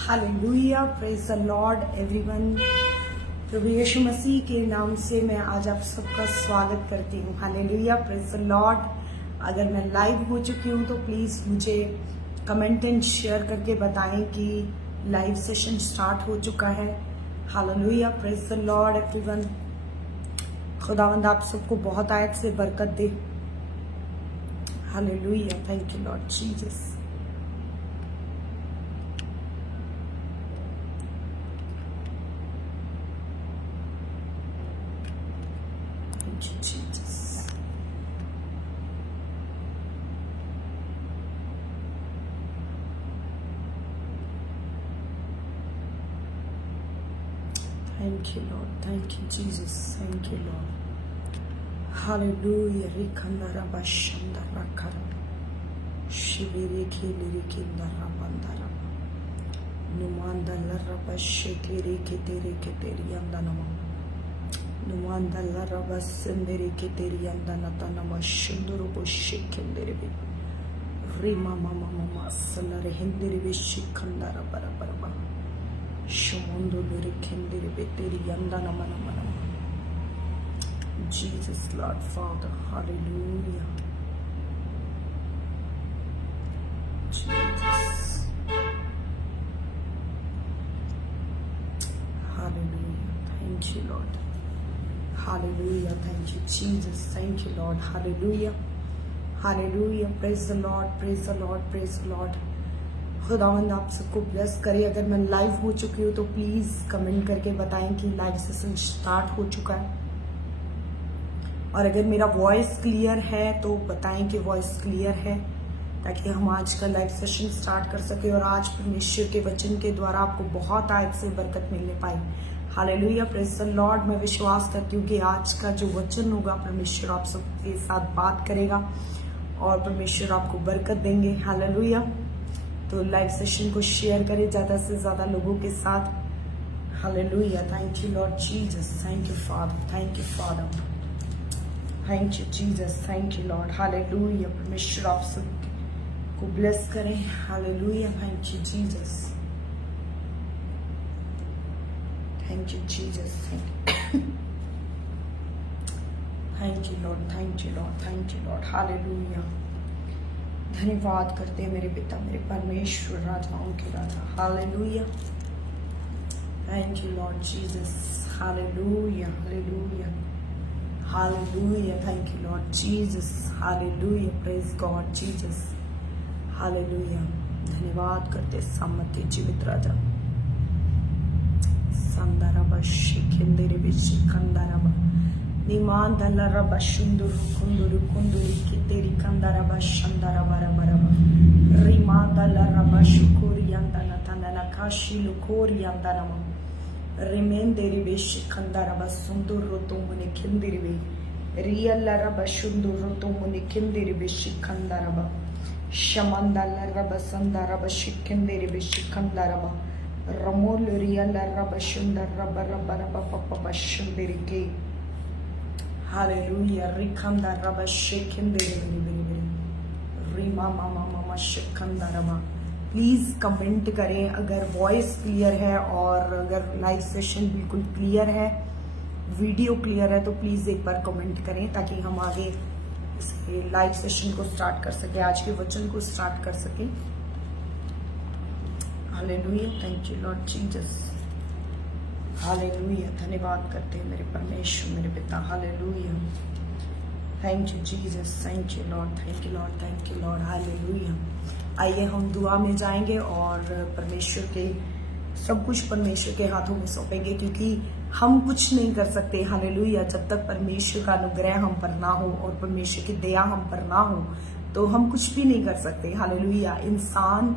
Hallelujah, praise the Lord everyone. प्रभु यीशु मसीह के नाम से मैं आज आप सबका स्वागत करती हूँ। Hallelujah, praise the Lord. अगर मैं लाइव हो चुकी हूँ तो प्लीज मुझे कमेंट एंड शेयर करके बताएं कि लाइव सेशन स्टार्ट हो चुका है। Hallelujah, praise the Lord everyone. खुदावंद आप सबको बहुत आयत से बरकत दे। Hallelujah, thank you Lord Jesus. Jesus. Thank you, Lord. Thank you, Jesus. Thank you, Lord. Hallelujah. Rikandara bashanda rakara. Shibiri kibiri kindara bandara. Numanda larra bashekiri kitiri kitiri yandanama. Numanda laraba sendere keteri andana tanama shunduru boshikendere be rima mama mama salare hendere be shikandara bara bara ba shumondo lere kendere be teri andana mana mana. Jesus, Lord Father, hallelujah. Jesus, hallelujah. Thank you, Lord. Hallelujah. Thank you, Jesus. Thank you, Lord. Hallelujah. Hallelujah. Praise the Lord. Praise the Lord. Praise the Lord. खुदावंद आप सबको bless करे। अगर मैं live हो चुकी हूँ तो प्लीज कमेंट करके बताएं कि लाइव सेशन स्टार्ट हो चुका है। और अगर मेरा वॉइस क्लियर है तो बताएं कि वॉइस क्लियर है, ताकि हम आज का लाइव सेशन स्टार्ट कर सके और आज परमेश्वर के वचन के द्वारा आपको बहुत आयत से बरकत मिलने पाए। Hallelujah, praise the Lord. मैं विश्वास करती हूँ कि आज का जो वचन होगा परमेश्वर आप सबके साथ बात करेगा और परमेश्वर आपको बरकत देंगे। हालेलुया। तो लाइव सेशन को शेयर करें ज्यादा से ज्यादा लोगों के साथ। Hallelujah, thank you Lord Jesus, thank you father, thank you father, thank you Jesus, thank you Lord. Hallelujah, परमेश्वर आप सबको ब्लेस करें। Hallelujah, thank you Jesus, thank you Jesus, thank you Lord, thank you Lord, thank you Lord, hallelujah। धन्यवाद करते हैं मेरे पिता, मेरे परमेश्वर, राजाओं के राजा। Hallelujah, thank you Lord Jesus, hallelujah, hallelujah, hallelujah, thank you Lord Jesus, hallelujah, praise God Jesus, hallelujah. धन्यवाद करते सामर्थ्य जीवित राजा। Sandaraba shikendere shikandaraba nimanda laraba shunduru kunduru kunduri kiteri kandaraba shandaraba rabaraba rimanda laraba shukuri yandana tanana kashi lukuri yandanama remendere be shikandaraba sunduru tumune kendere be riyal laraba shunduru tumune kendere be shikandaraba shamanda laraba sandaraba shikendere be shikandaraba Ramol Rial Rabashunda Rabashunderike. Hallelujah. Rikanda Rabashikindere Rima Mama Mama Shikandaraba। Please comment करें अगर voice clear है और अगर live session बिल्कुल clear है, video clear है तो please एक बार कमेंट करें ताकि हम आगे इस लाइव सेशन को स्टार्ट कर सके, आज के वचन को स्टार्ट कर सके। Hallelujah, thank you Lord Jesus, hallelujah. धन्यवाद करते हैं मेरे परमेश्वर, मेरे पिता। Hallelujah, thank you Jesus, thank you Lord, thank you Lord, thank you Lord. Hallelujah. आइए हम दुआ में जाएंगे और परमेश्वर के सब कुछ परमेश्वर के हाथों में सौंपेंगे, क्योंकि हम कुछ नहीं कर सकते। हालेलुया, जब तक परमेश्वर का अनुग्रह हम पर ना हो और परमेश्वर की दया हम पर ना हो तो हम कुछ भी नहीं कर सकते। हालेलुया। इंसान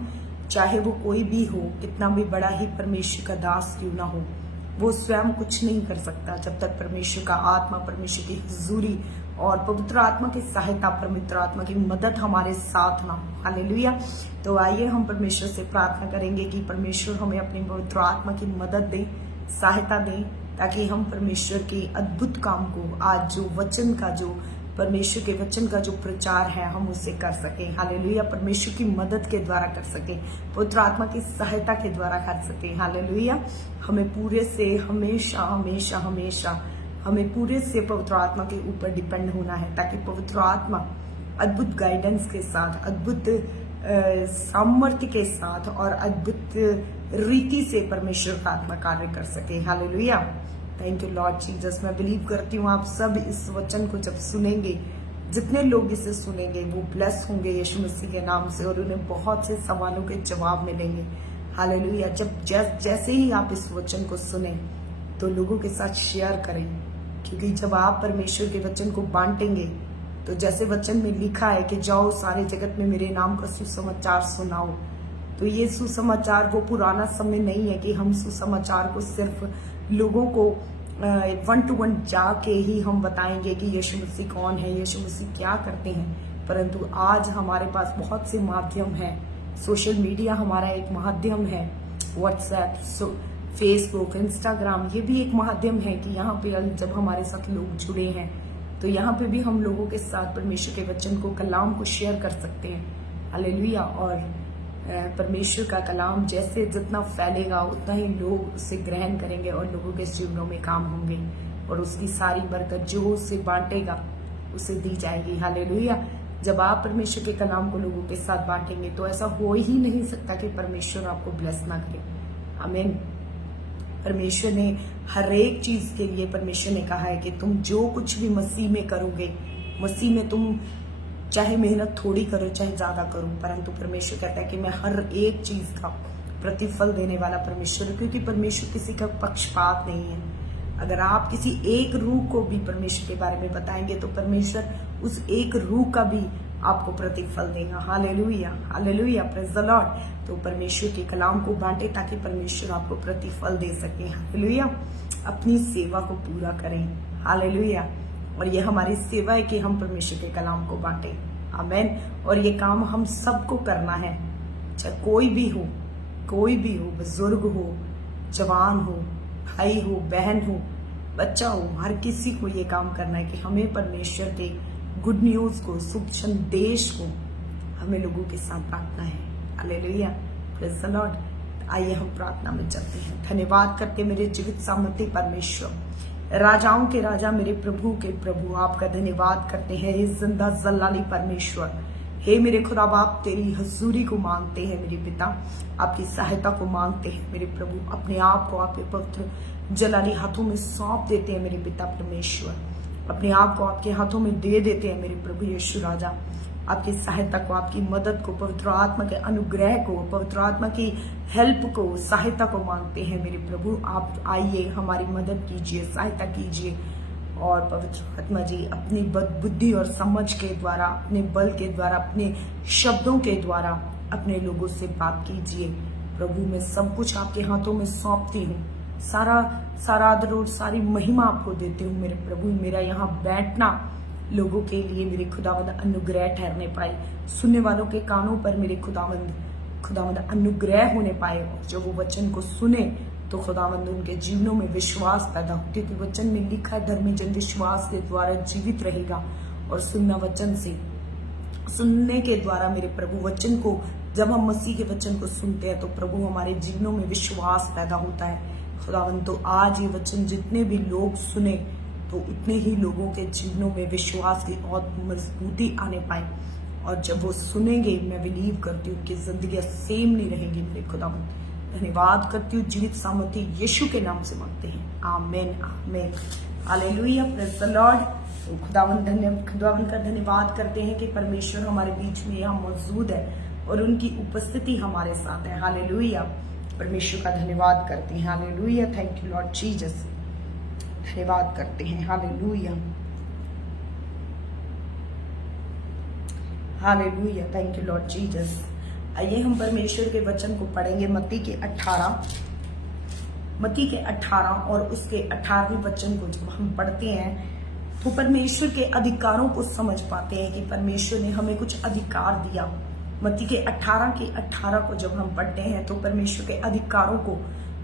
चाहे वो कोई भी हो, कितना भी बड़ा ही परमेश्वर का दास क्यों ना हो, वो स्वयं कुछ नहीं कर सकता जब तक परमेश्वर का आत्मा, परमेश्वर की हुजूरी और पवित्र आत्मा की सहायता, पवित्र आत्मा की मदद हमारे साथ ना हो। हालेलुया। तो आइए हम परमेश्वर से प्रार्थना करेंगे कि परमेश्वर हमें अपनी पवित्र आत्मा की मदद दे, सहायता दे, ताकि हम परमेश्वर के अद्भुत काम को, आज जो वचन का जो परमेश्वर के वचन का जो प्रचार है हम उससे कर सकें। हालेलुया। परमेश्वर की मदद के द्वारा कर सकें, पवित्र आत्मा की सहायता के द्वारा कर सकें। हालेलुया। हमें पूरे से हमेशा हमेशा हमेशा हमें पूरे से पवित्र आत्मा के ऊपर डिपेंड होना है, ताकि पवित्र आत्मा अद्भुत गाइडेंस के साथ, अद्भुत सामर्थ्य के साथ और अद्भुत रीति से परमेश्वर का आत्मा कार्य कर सके। Hallelujah. Thank you Lord Jesus. मैं बिलीव करती हूँ आप सब इस वचन को जब सुनेंगे, जितने लोग इसे सुनेंगे वो ब्लेस होंगे यीशु मसीह के नाम से, और उन्हें बहुत से सवालों के जवाब मिलेंगे। हालेलुया। जब जैसे ही आप इस वचन को सुने तो लोगों के साथ शेयर करें, क्योंकि जब आप परमेश्वर के वचन को बांटेंगे तो जैसे वचन में लिखा है कि जाओ सारे जगत में मेरे नाम का सुसमाचार सुनाओ, तो ये सुसमाचार वो पुराना समय नहीं है कि हम सुसमाचार को सिर्फ लोगों को 1-to-1 जाके ही हम बताएंगे कि यीशु मसीह कौन है, यीशु मसीह क्या करते हैं, परंतु आज हमारे पास बहुत से माध्यम हैं। सोशल मीडिया हमारा एक माध्यम है, व्हाट्सएप, फेसबुक, इंस्टाग्राम, ये भी एक माध्यम है कि यहाँ पे जब हमारे साथ लोग जुड़े हैं तो यहाँ पे भी हम लोगों के साथ परमेश्वर के वचन को, कलाम को शेयर कर सकते हैं। हालेलुया। और परमेश्वर का कलाम जैसे जितना फैलेगा उतना ही लोग उसे ग्रहण करेंगे और लोगों के जीवनों में काम होंगे, और उसकी सारी बरकत जो उसे बांटेगा उसे दी जाएगी। हालेलुया। जब आप परमेश्वर के कलाम को लोगों के साथ बांटेंगे तो ऐसा हो ही नहीं सकता कि परमेश्वर आपको ब्लेस ना करे। आमीन। परमेश्वर ने हर एक चीज के लिए परमेश्वर ने कहा है कि तुम जो कुछ भी मसीह में करोगे, मसीह में तुम चाहे मेहनत थोड़ी करो चाहे ज्यादा करो, परंतु परमेश्वर कहता है कि मैं हर एक चीज का प्रतिफल देने वाला परमेश्वर है, क्योंकि परमेश्वर किसी का पक्षपात नहीं है। अगर आप किसी एक रूह को भी परमेश्वर के बारे में बताएंगे तो परमेश्वर उस एक रूह का भी आपको प्रतिफल देगा। Hallelujah. Hallelujah. Praise the Lord. तो परमेश्वर के कलाम को बांटे ताकि परमेश्वर आपको प्रतिफल दे सके। हालेलुया। अपनी सेवा को पूरा करें। हालेलुया। और ये हमारी सेवा है कि हम परमेश्वर के कलाम को बांटे। आमीन। और ये काम हम सबको करना है, चाहे कोई भी हो, बुजुर्ग हो, जवान हो, भाई हो, बहन हो, बच्चा हो, हर किसी को ये काम करना है कि हमें परमेश्वर के गुड न्यूज को, शुभ संदेश को हमें लोगों के साथ बांटना है। हालेलुया। Praise the Lord. आइए हम प्रार्थना में चलते हैं। धन्यवाद करते मेरे जीवित सामर्थ्य परमेश्वर, राजाओं के राजा, मेरे प्रभु के प्रभु, आपका धन्यवाद करते हैं हे जिंदा जलाली परमेश्वर। हे मेरे खुदा बाप, तेरी हजूरी को मांगते हैं मेरे पिता, आपकी सहायता को मांगते हैं मेरे प्रभु। अपने आप को आपके पवित्र जलाली हाथों में सौंप देते हैं मेरे पिता परमेश्वर। अपने आप को आपके हाथों में दे देते हैं मेरे प्रभु यीशु राजा। आपकी सहायता को, आपकी मदद को, पवित्र आत्मा के अनुग्रह को, पवित्र आत्मा की हेल्प को, सहायता को मांगते हैं मेरे प्रभु। आप आइए, हमारी मदद कीजिए, सहायता कीजिए, और पवित्र आत्मा जी अपनी बुद्धि और समझ के द्वारा, अपने बल के द्वारा, अपने शब्दों के द्वारा अपने लोगों से बात कीजिए प्रभु। मैं सब कुछ आपके हाथों में सौंपती हूँ, सारा आदर और सारी महिमा आपको देती हूँ मेरे प्रभु। मेरा यहाँ बैठना लोगों के लिए मेरे खुदावंद अनुग्रह ठहरने पाए, सुनने वालों के कानों पर मेरे खुदावंद अनुग्रह होने पाए, और जब वो वचन को सुने तो खुदावंद उनके जीवनों में विश्वास पैदा हो, क्योंकि वचन में लिखा है धर्मी जन विश्वास के द्वारा जीवित रहेगा। और सुनना वचन से, सुनने के द्वारा मेरे प्रभु वचन को, जब हम मसीह के वचन को सुनते हैं तो प्रभु हमारे जीवनों में विश्वास पैदा होता है खुदावंद। तो आज ये वचन जितने भी लोग सुने तो उतने ही लोगों के जीवनों में विश्वास की और मजबूती आने पाए, और जब वो सुनेंगे मैं बिलीव करती हूँ कि जिंदगी सेम नहीं रहेंगी मेरे खुदावंद। धन्यवाद करती हूँ, जीवित सामर्थ्य यीशु के नाम से मांगते हैं, आमीन आमीन। हालेलुया। Praise the Lord. खुदावंद का धन्यवाद करते हैं कि परमेश्वर हमारे बीच में यहाँ मौजूद है और उनकी उपस्थिति हमारे साथ है। हालेलुया। परमेश्वर का धन्यवाद करते हैं। Hallelujah. Thank you Lord Jesus. धन्यवाद करते हैं। Hallelujah. Hallelujah. Thank you Lord Jesus. आइए हम परमेश्वर के वचन को पढ़ेंगे। मत्ती के 18 और उसके 18वें वचन को जब हम पढ़ते हैं तो परमेश्वर के अधिकारों को समझ पाते हैं कि परमेश्वर ने हमें कुछ अधिकार दिया। मत्ती के 18 को जब हम पढ़ते हैं तो परमेश्वर के अधिकारों को,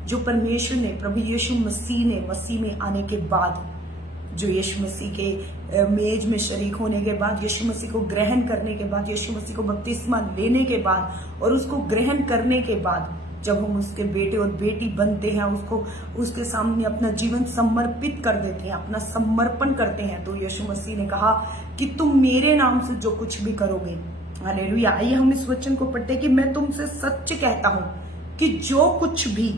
जो परमेश्वर ने, प्रभु यीशु मसीह ने, मसीह में आने के बाद जो यीशु मसीह के मेज में शरीक होने के बाद, यीशु मसीह को ग्रहण करने के बाद, यीशु मसीह को बपतिस्मा लेने के बाद और उसको ग्रहण करने के बाद जब हम उसके बेटे और बेटी बनते हैं, उसको उसके सामने अपना जीवन समर्पित कर देते हैं, अपना समर्पण करते हैं, तो यीशु मसीह ने कहा कि तुम मेरे नाम से जो कुछ भी करोगे, हालेलुया। आइए हम इस वचन को पढ़ते कि मैं तुमसे सच कहता हूं कि जो कुछ भी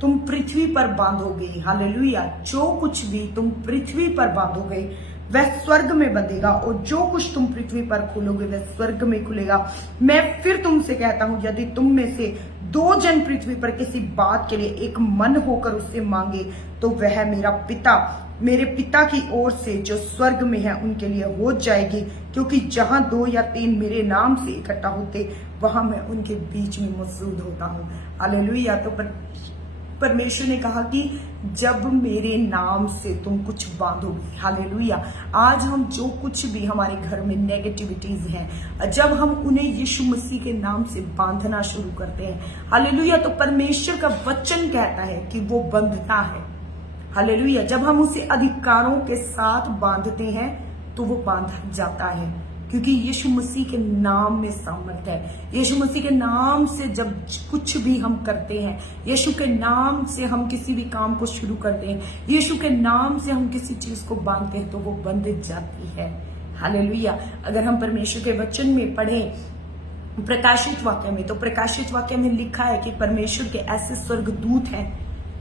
तुम पृथ्वी पर बांधोगे, हालेलुया, जो कुछ भी तुम पृथ्वी पर बांधोगे वह स्वर्ग में बंधेगा, और जो कुछ तुम पृथ्वी पर खोलोगे वह स्वर्ग में खुलेगा। मैं फिर तुमसे कहता हूं, यदि तुम में से 2 जन पृथ्वी पर किसी बात के लिए एक मन होकर उससे मांगे तो वह मेरे पिता की ओर से जो स्वर्ग में है उनके लिए हो जाएगी, क्योंकि जहां 2 या 3 मेरे नाम से इकट्ठा होते वहां मैं उनके बीच में मौजूद होता हूं। हालेलुया। तो परमेश्वर ने कहा कि जब मेरे नाम से तुम कुछ बांधोगे, हालेलुया। आज हम जो कुछ भी हमारे घर में नेगेटिविटीज हैं, जब हम उन्हें यीशु मसीह के नाम से बांधना शुरू करते हैं, हालेलुया, तो परमेश्वर का वचन कहता है कि वो बंधता है, हालेलुया। जब हम उसे अधिकारों के साथ बांधते हैं तो वो बांधा जाता है, क्योंकि यीशु मसीह के नाम में सामर्थ है। यीशु मसीह के नाम से जब कुछ भी हम करते हैं, यीशु के नाम से हम किसी भी काम को शुरू करते हैं, यीशु के नाम से हम किसी चीज को बांधते हैं तो वो बंध जाती है, हालेलुया। अगर हम परमेश्वर के वचन में पढ़ें प्रकाशित वाक्य में, तो प्रकाशित वाक्य में लिखा है कि परमेश्वर के ऐसे स्वर्गदूत हैं,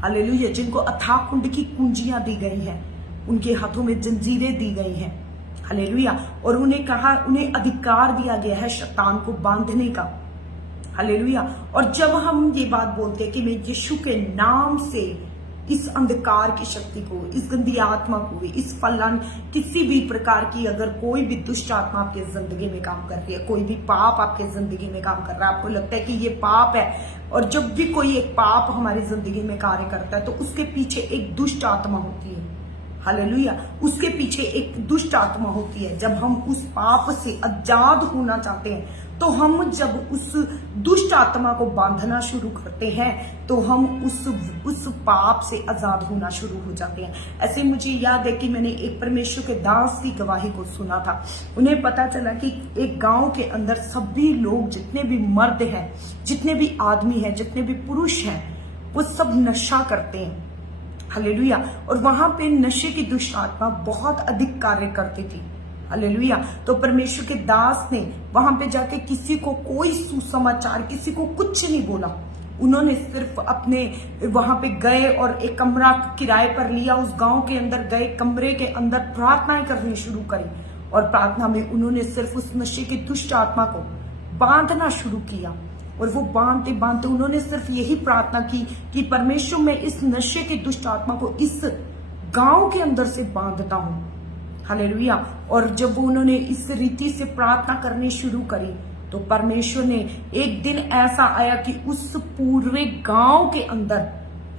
हालेलुया, जिनको अथाह कुंड की कुंजियां दी गई हैं, उनके हाथों में जंजीरें दी गई हैं, हालेलुया, और उन्हें अधिकार दिया गया है शैतान को बांधने का, हालेलुया। और जब हम ये बात बोलते हैं कि मैं यीशु के नाम से इस अंधकार की शक्ति को, इस गंदी आत्मा को, इस फलान किसी भी प्रकार की अगर कोई भी दुष्ट आत्मा आपके जिंदगी में काम कर रही है, कोई भी पाप आपके जिंदगी में काम कर रहा है, आपको लगता है कि ये पाप है, और जब भी कोई एक पाप हमारी जिंदगी में कार्य करता है तो उसके पीछे एक दुष्ट आत्मा होती है, हालेलुया, उसके पीछे एक दुष्ट आत्मा होती है। जब हम उस पाप से आजाद होना चाहते हैं, तो हम जब उस दुष्ट आत्मा को बांधना शुरू करते हैं तो हम उस पाप से आजाद होना शुरू हो जाते हैं। ऐसे मुझे याद है कि मैंने एक परमेश्वर के दास की गवाही को सुना था। उन्हें पता चला कि एक गांव के अंदर सभी लोग, जितने भी मर्द हैं, जितने भी आदमी हैं, जितने भी पुरुष हैं, वो सब नशा करते हैं, हालेलुया। और वहां पे नशे की दुष्ट आत्मा बहुत अधिक कार्य करती थी, हालेलुया। तो परमेश्वर के दास ने वहां पे जाके किसी को कोई सुसमाचार, किसी को कुछ नहीं बोला। उन्होंने सिर्फ अपने वहां पे गए और एक कमरा किराए पर लिया, उस गांव के अंदर गए, कमरे के अंदर प्रार्थनाएं करनी शुरू करी, और प्रार्थना में उन्होंने सिर्फ उस नशे की दुष्ट आत्मा को बांधना शुरू किया। और वो बांधते बांधते उन्होंने सिर्फ यही प्रार्थना की कि परमेश्वर, मैं इस नशे की दुष्ट आत्मा को इस गांव के अंदर से बांधता हूं, हालेलुया। और जब उन्होंने इस रीति से प्रार्थना करनी शुरू करी तो परमेश्वर ने एक दिन ऐसा आया कि उस पूरे गांव के अंदर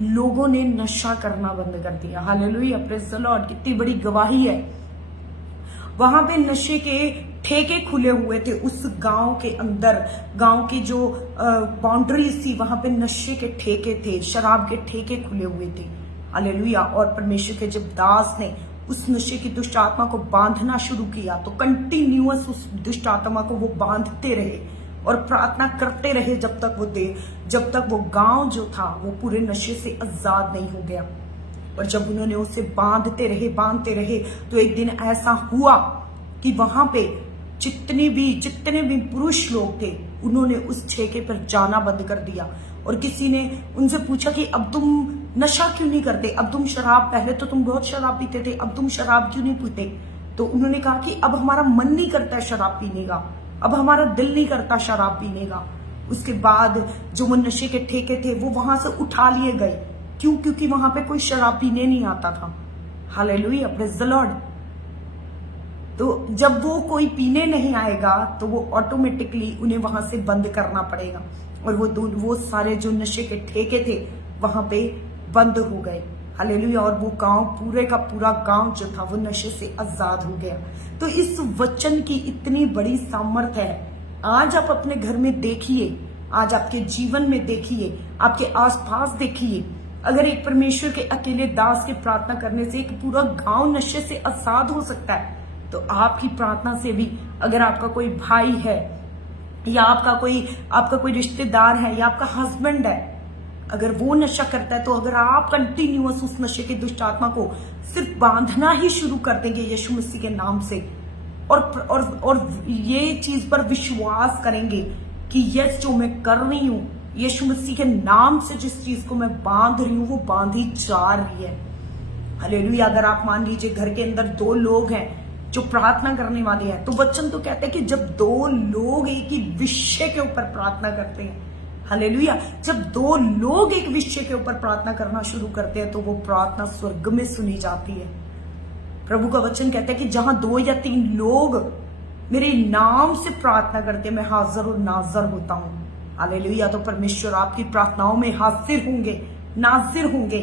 लोगों ने नशा करना बंद कर दिया, हालेलुया, प्रेज़ द लॉर्ड। कितनी बड़ी गवाही है। वहां पे नशे के ठेके खुले हुए थे उस गांव के अंदर। गांव की जो बाउंड्री थी वहां पे नशे के ठेके थे, शराब के ठेके खुले हुए थे, हालेलुया। और परमेश्वर के जब दास ने उस नशे की दुष्ट आत्मा को बांधना शुरू किया तो कंटिन्यूअस उस दुष्ट आत्मा को वो बांधते रहे और प्रार्थना करते रहे जब तक वो गांव जो था वो पूरे नशे से आजाद नहीं हो गया। और जब उन्होंने उसे बांधते रहे तो एक दिन ऐसा हुआ कि वहां पे जितने भी पुरुष लोग थे उन्होंने उस ठेके पर जाना बंद कर दिया। और किसी ने उनसे पूछा कि अब तुम नशा क्यों नहीं करते, अब तुम शराब, पहले तो तुम बहुत शराब पीते थे, अब तुम शराब क्यों नहीं पीते? तो उन्होंने कहा कि अब हमारा मन नहीं करता है शराब पीने का, अब हमारा दिल नहीं करता शराब पीने का। उसके बाद जो वो नशे के ठेके थे वो वहां से उठा लिए गए। क्यों? क्योंकि वहां पे कोई शराब पीने नहीं आता था, हालेलुया, प्रेज़ द लॉर्ड। तो जब वो कोई पीने नहीं आएगा तो वो ऑटोमेटिकली उन्हें वहां से बंद करना पड़ेगा। और वो सारे जो नशे के ठेके थे वहां पे बंद हो गए, हालेलुया। और वो गांव, पूरे का पूरा गांव जो था वो नशे से आजाद हो गया। तो इस वचन की इतनी बड़ी सामर्थ है। आज आप अपने घर में देखिए, आज आपके जीवन में देखिए, आपके आसपास देखिए, अगर एक परमेश्वर के अकेले दास के प्रार्थना करने से एक पूरा गांव नशे से आजाद हो सकता है, तो आपकी प्रार्थना से भी, अगर आपका कोई भाई है या आपका कोई रिश्तेदार है या आपका हस्बैंड है, अगर वो नशा करता है, तो अगर आप कंटिन्यूअस उस नशे के दुष्ट आत्मा को सिर्फ बांधना ही शुरू कर देंगे यीशु मसीह के नाम से, और ये चीज पर विश्वास करेंगे कि यस, जो मैं कर रही हूं यीशु मसीह के नाम से, जिस चीज को मैं बांध रही हूं वो बांधी जा रही है। हालेलुया। अगर आप मान लीजिए घर के अंदर 2 लोग हैं जो प्रार्थना करने वाले हैं, तो वचन तो कहते हैं कि जब 2 लोग एक ही विषय के ऊपर प्रार्थना करते हैं, हालेलुया, जब 2 लोग एक विषय के ऊपर प्रार्थना करना शुरू करते हैं, तो वो प्रार्थना स्वर्ग में सुनी जाती है। प्रभु का वचन कहता है कि जहां 2 या 3 लोग मेरे नाम से प्रार्थना करते हैं, मैं हाजिर और नाजिर होता हूं। हालेलुया। तो परमेश्वर आपकी प्रार्थनाओं में हाजिर होंगे, नाजिर होंगे,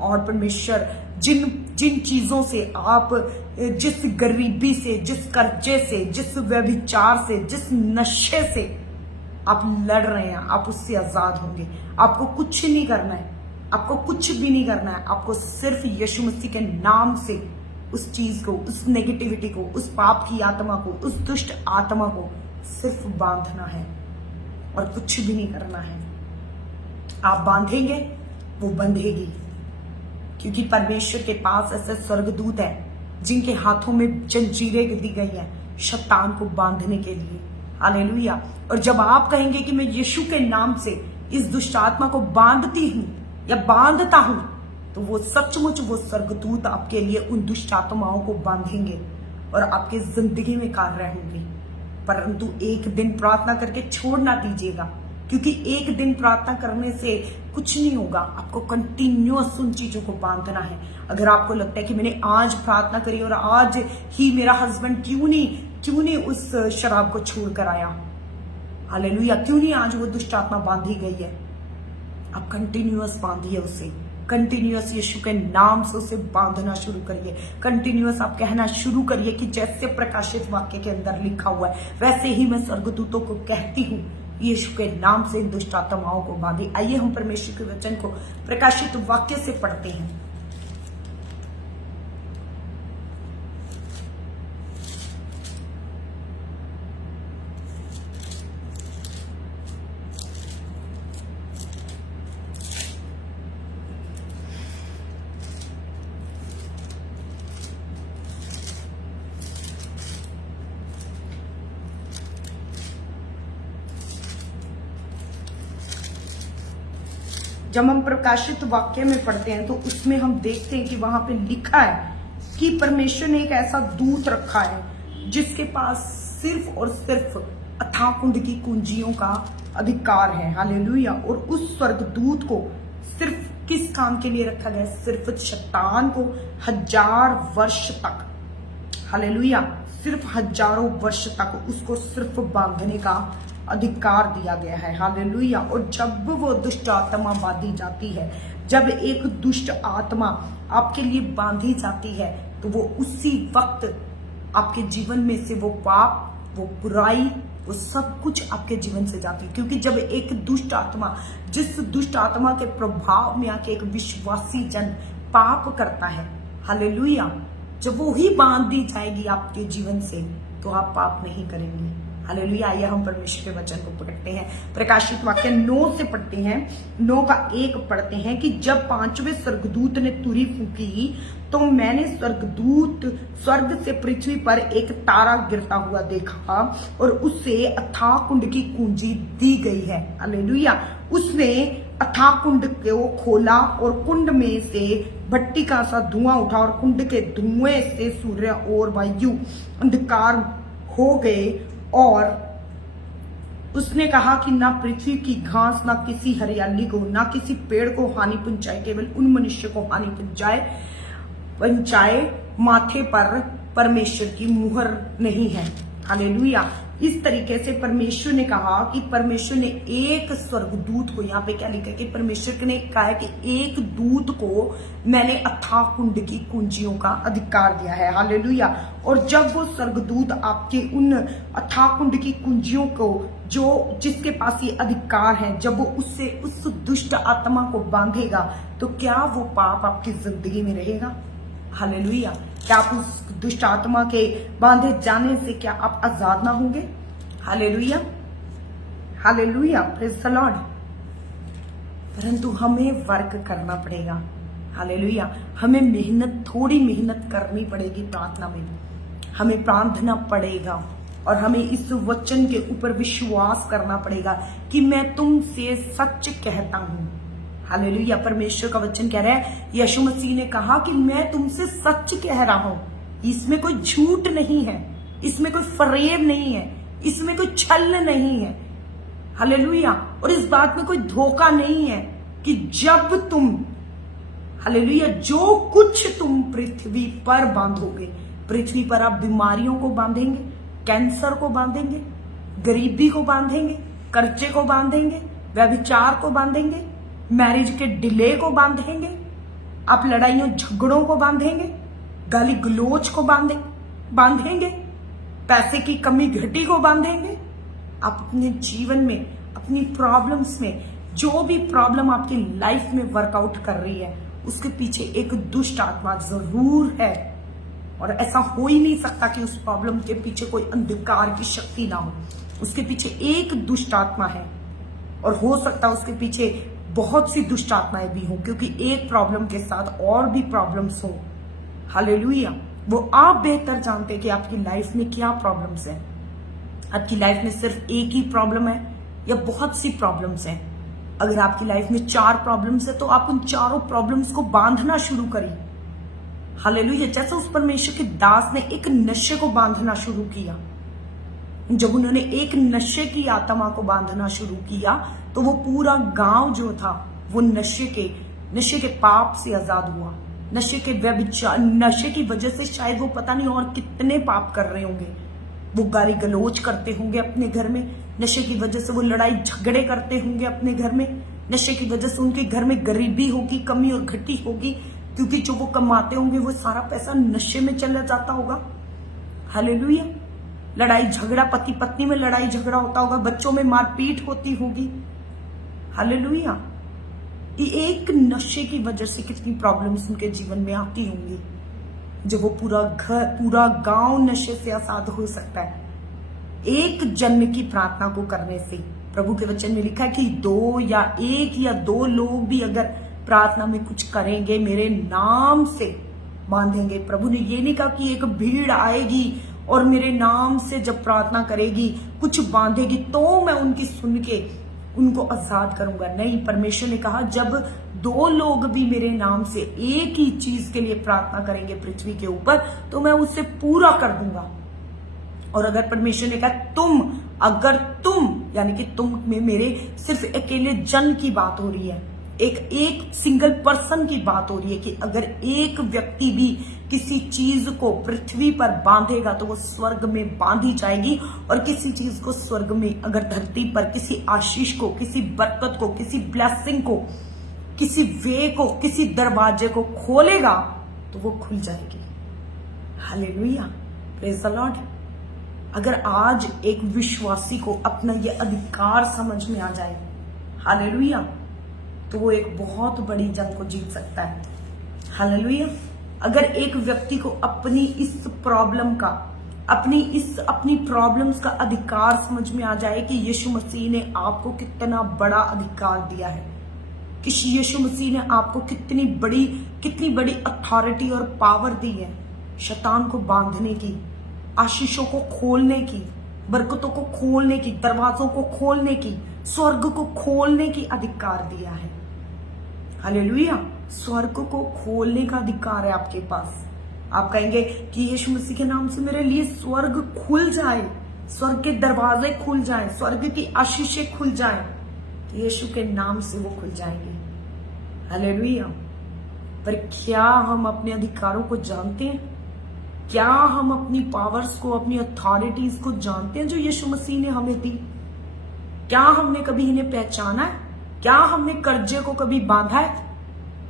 और परमेश्वर जिन चीजों से आप, जिस गरीबी से, जिस कर्जे से, जिस व्यभिचार से, जिस नशे से आप लड़ रहे हैं, आप उससे आजाद होंगे। आपको कुछ नहीं करना है, आपको कुछ भी नहीं करना है, आपको सिर्फ यीशु मसीह के नाम से उस चीज को, उस नेगेटिविटी को, उस पाप की आत्मा को, उस दुष्ट आत्मा को सिर्फ बांधना है और कुछ भी नहीं करना है। आप बांधेंगे, वो बंधेगी, क्योंकि परमेश्वर के पास ऐसे स्वर्गदूत हैं जिनके हाथों में जंजीरें दी गई हैं शैतान को बांधने के लिए। हालेलुया। और जब आप कहेंगे कि मैं यीशु के नाम से इस दुष्ट आत्मा को बांधती हूं या बांधता हूं, तो वो सचमुच वो स्वर्गदूत आपके लिए उन दुष्ट आत्माओं को बांधेंगे और आपकी जिंदगी में कार्य होंगे। परंतु एक दिन प्रार्थना करके छोड़ ना दीजिएगा, क्योंकि एक दिन प्रार्थना करने से कुछ नहीं होगा। आपको कंटिन्यूअस उन चीजों को बांधना है। अगर आपको लगता है कि मैंने आज प्रार्थना करी और आज ही मेरा हस्बैंड क्यों नहीं उस शराब को छोड़ कर आया, हालेलुया, क्यों नहीं आज वो दुष्ट आत्मा बांधी गई है, आप कंटिन्यूअस बांधिए उसे, कंटिन्यूअस यीशु के नाम से उसे बांधना शुरू करिए। कंटिन्यूअस आप कहना शुरू करिए कि जैसे प्रकाशित वाक्य के अंदर लिखा हुआ है, वैसे ही मैं स्वर्गदूतों को कहती हूँ, यीशु के नाम से इन दुष्ट आत्माओं को बांधे। आइए हम परमेश्वर के वचन को प्रकाशित वाक्य से पढ़ते हैं। जब हम प्रकाशित वाक्य में पढ़ते हैं तो उसमें हम देखते हैं कि वहां पे लिखा है कि परमेश्वर ने एक ऐसा दूत रखा है जिसके पास सिर्फ और सिर्फ अथाह कुंड की कुंजियों का अधिकार है। हालेलुया। और उस स्वर्गदूत को सिर्फ किस काम के लिए रखा गया? सिर्फ शैतान को 1000 वर्ष तक, हालेलुया, सिर्फ हजारों वर्ष तक उसको सिर्फ बांधने का अधिकार दिया गया है। हालेलुया। और जब वो दुष्ट आत्मा बांधी जाती है, जब एक दुष्ट आत्मा आपके लिए बांधी जाती है, तो वो उसी वक्त आपके जीवन में से वो पाप, वो बुराई, वो सब कुछ आपके जीवन से जाती है। क्योंकि जब एक दुष्ट आत्मा, जिस दुष्ट आत्मा के प्रभाव में आके एक विश्वासी जन पाप करता है, हालेलुया, जब वो ही बांध दी जाएगी आपके जीवन से, तो आप पाप नहीं करेंगे। हालेलुया। आइए हम परमेश्वर के वचन को पढ़ते हैं। प्रकाशित वाक्य 9 से पढ़ते हैं, 9 का 1 पढ़ते हैं कि जब 5वें स्वर्गदूत ने तुरी फूंकी, तो मैंने स्वर्ग से पृथ्वी पर एक तारा गिरता हुआ देखा और उसे अथाह कुंड की कुंजी दी गई है। हालेलुया। उसने अथाह कुंड को खोला और कुंड में से भट्टी का सा धुआं उठा और कुंड के धुएं से सूर्य और वायु अंधकार हो गए। और उसने कहा कि ना पृथ्वी की घास, ना किसी हरियाली को, ना किसी पेड़ को हानि पहुंचाए, केवल उन मनुष्य को हानि पहुंचाए माथे पर परमेश्वर की मुहर नहीं है। हालेलुया। इस तरीके से परमेश्वर ने कहा कि परमेश्वर ने एक स्वर्गदूत को, यहाँ पे क्या लिखा है कि परमेश्वर ने कहा है कि एक दूत को मैंने अथाह कुंड की कुंजियों का अधिकार दिया है। हालेलुया। और जब वो स्वर्गदूत आपके उन अथाह कुंड की कुंजियों को, जो जिसके पास ये अधिकार है, जब वो उससे उस दुष्ट आत्मा को बांधेगा तो क्या वो पाप आपकी जिंदगी में रहेगा? हालेलुया। क्या आप उस दुष्ट आत्मा के बांधे जाने से क्या आप आजाद ना होंगे? Hallelujah, hallelujah, praise the Lord. परंतु हमें वर्क करना पड़ेगा। हालेलुया। हमें मेहनत, थोड़ी मेहनत करनी पड़ेगी प्रार्थना में। हमें प्रार्थना पड़ेगा और हमें इस वचन के ऊपर विश्वास करना पड़ेगा कि मैं तुमसे सच कहता हूं। हालेलुया। परमेश्वर का वचन कह रहा है, यीशु मसीह ने कहा कि मैं तुमसे सच कह रहा हूं। इसमें कोई झूठ नहीं है, इसमें कोई फरेब नहीं है, इसमें कोई छल नहीं है। हालेलुया। और इस बात में कोई धोखा नहीं है कि जब तुम, हालेलुया, जो कुछ तुम पृथ्वी पर बांधोगे, पृथ्वी पर आप बीमारियों को बांधेंगे, कैंसर को बांधेंगे, गरीबी को बांधेंगे, कर्जे को बांधेंगे, व्यभिचार को बांधेंगे, मैरिज के डिले को बांधेंगे, आप लड़ाइयों झगड़ों को बांधेंगे, गाली गलोच को बांधेंगे, पैसे की कमी घटी को बांधेंगे। आप अपने जीवन में, अपनी प्रॉब्लम्स में, जो भी प्रॉब्लम आपकी लाइफ में वर्कआउट कर रही है, उसके पीछे एक दुष्ट आत्मा जरूर है। और ऐसा हो ही नहीं सकता कि उस प्रॉब्लम के पीछे कोई अंधकार की शक्ति ना हो। उसके पीछे एक दुष्ट आत्मा है और हो सकता है उसके पीछे बहुत सी दुष्ट आत्माएं भी हो, क्योंकि एक प्रॉब्लम के साथ और भी प्रॉब्लम्स हो। हालेलुया। वो आप बेहतर जानते हैं कि आपकी लाइफ में क्या प्रॉब्लम्स हैं। आपकी लाइफ में सिर्फ एक ही प्रॉब्लम है या बहुत सी प्रॉब्लम्स हैं? अगर आपकी लाइफ में 4 प्रॉब्लम्स है तो आप उन चारों प्रॉब्लम्स को बांधना शुरू करिए। हालेलुया। जैसे उस परमेश्वर के दास ने एक नशे को बांधना शुरू किया, जब उन्होंने एक नशे की आत्मा को बांधना शुरू किया तो वो पूरा गांव जो था वो नशे के पाप से आजाद हुआ। नशे के व्यभिचार, नशे की वजह से शायद वो पता नहीं और कितने पाप कर रहे होंगे। वो गाली गलोच करते होंगे अपने घर में, नशे की वजह से वो लड़ाई झगड़े करते होंगे अपने घर में, नशे की वजह से उनके घर में गरीबी होगी, कमी और घटी होगी, क्योंकि जो वो कमाते होंगे वो सारा पैसा नशे में चला जाता होगा। हालेलुया। लड़ाई झगड़ा, पति पत्नी में लड़ाई झगड़ा होता होगा, बच्चों में मारपीट होती होगी। हालेलुया। एक नशे की वजह से कितनी प्रॉब्लम्स उनके जीवन में आती होंगी, जब वो पूरा गांव नशे से आजाद हो सकता है एक जन्म की प्रार्थना को करने से। प्रभु के वचन में लिखा है कि 2 या 1 या 2 लोग भी अगर प्रार्थना में कुछ करेंगे, मेरे नाम से बांधेंगे। प्रभु ने ये नहीं कहा कि एक भीड़ आएगी और मेरे नाम से जब प्रार्थना करेगी, कुछ बांधेगी तो मैं उनकी सुन के उनको आजाद करूंगा। नहीं, परमेश्वर ने कहा जब 2 लोग भी मेरे नाम से एक ही चीज के लिए प्रार्थना करेंगे पृथ्वी के ऊपर, तो मैं उसे पूरा कर दूंगा। और अगर परमेश्वर ने कहा अगर तुम यानी कि तुम में मेरे सिर्फ अकेले जन की बात हो रही है, एक सिंगल पर्सन की बात हो रही है कि अगर एक व्यक्ति भी किसी चीज को पृथ्वी पर बांधेगा तो वो स्वर्ग में बांधी जाएगी। और किसी चीज को स्वर्ग में, अगर धरती पर किसी आशीष को, किसी बरकत को, किसी ब्लेसिंग को, किसी वे को, किसी दरवाजे को खोलेगा तो वो खुल जाएगी। Hallelujah, praise the Lord. अगर आज एक विश्वासी को अपना ये अधिकार समझ में आ जाए, हालेलुया, तो वो एक बहुत बड़ी जंग को जीत सकता है। हालेलुया। अगर एक व्यक्ति को अपनी इस प्रॉब्लम का, अपनी प्रॉब्लम्स का अधिकार समझ में आ जाए कि यीशु मसीह ने आपको कितना बड़ा अधिकार दिया है, कि यीशु मसीह ने आपको कितनी बड़ी अथॉरिटी और पावर दी है शैतान को बांधने की, आशीषों को खोलने की, बरकतों को खोलने की, दरवाजों को खोलने की, स्वर्ग को खोलने की अधिकार दिया है। हालेलुया। स्वर्ग को खोलने का अधिकार है आपके पास। आप कहेंगे कि यीशु मसीह के नाम से मेरे लिए स्वर्ग खुल जाए, स्वर्ग के दरवाजे खुल जाएं, स्वर्ग की आशीषें खुल जाएं, तो यीशु के नाम से वो खुल जाएंगे। हालेलुया। पर क्या हम अपने अधिकारों को जानते हैं? क्या हम अपनी पावर्स को, अपनी अथॉरिटीज को जानते हैं जो यीशु मसीह ने हमें दी? क्या हमने कभी इन्हें पहचाना है? क्या हमने कर्जे को कभी बांधा है?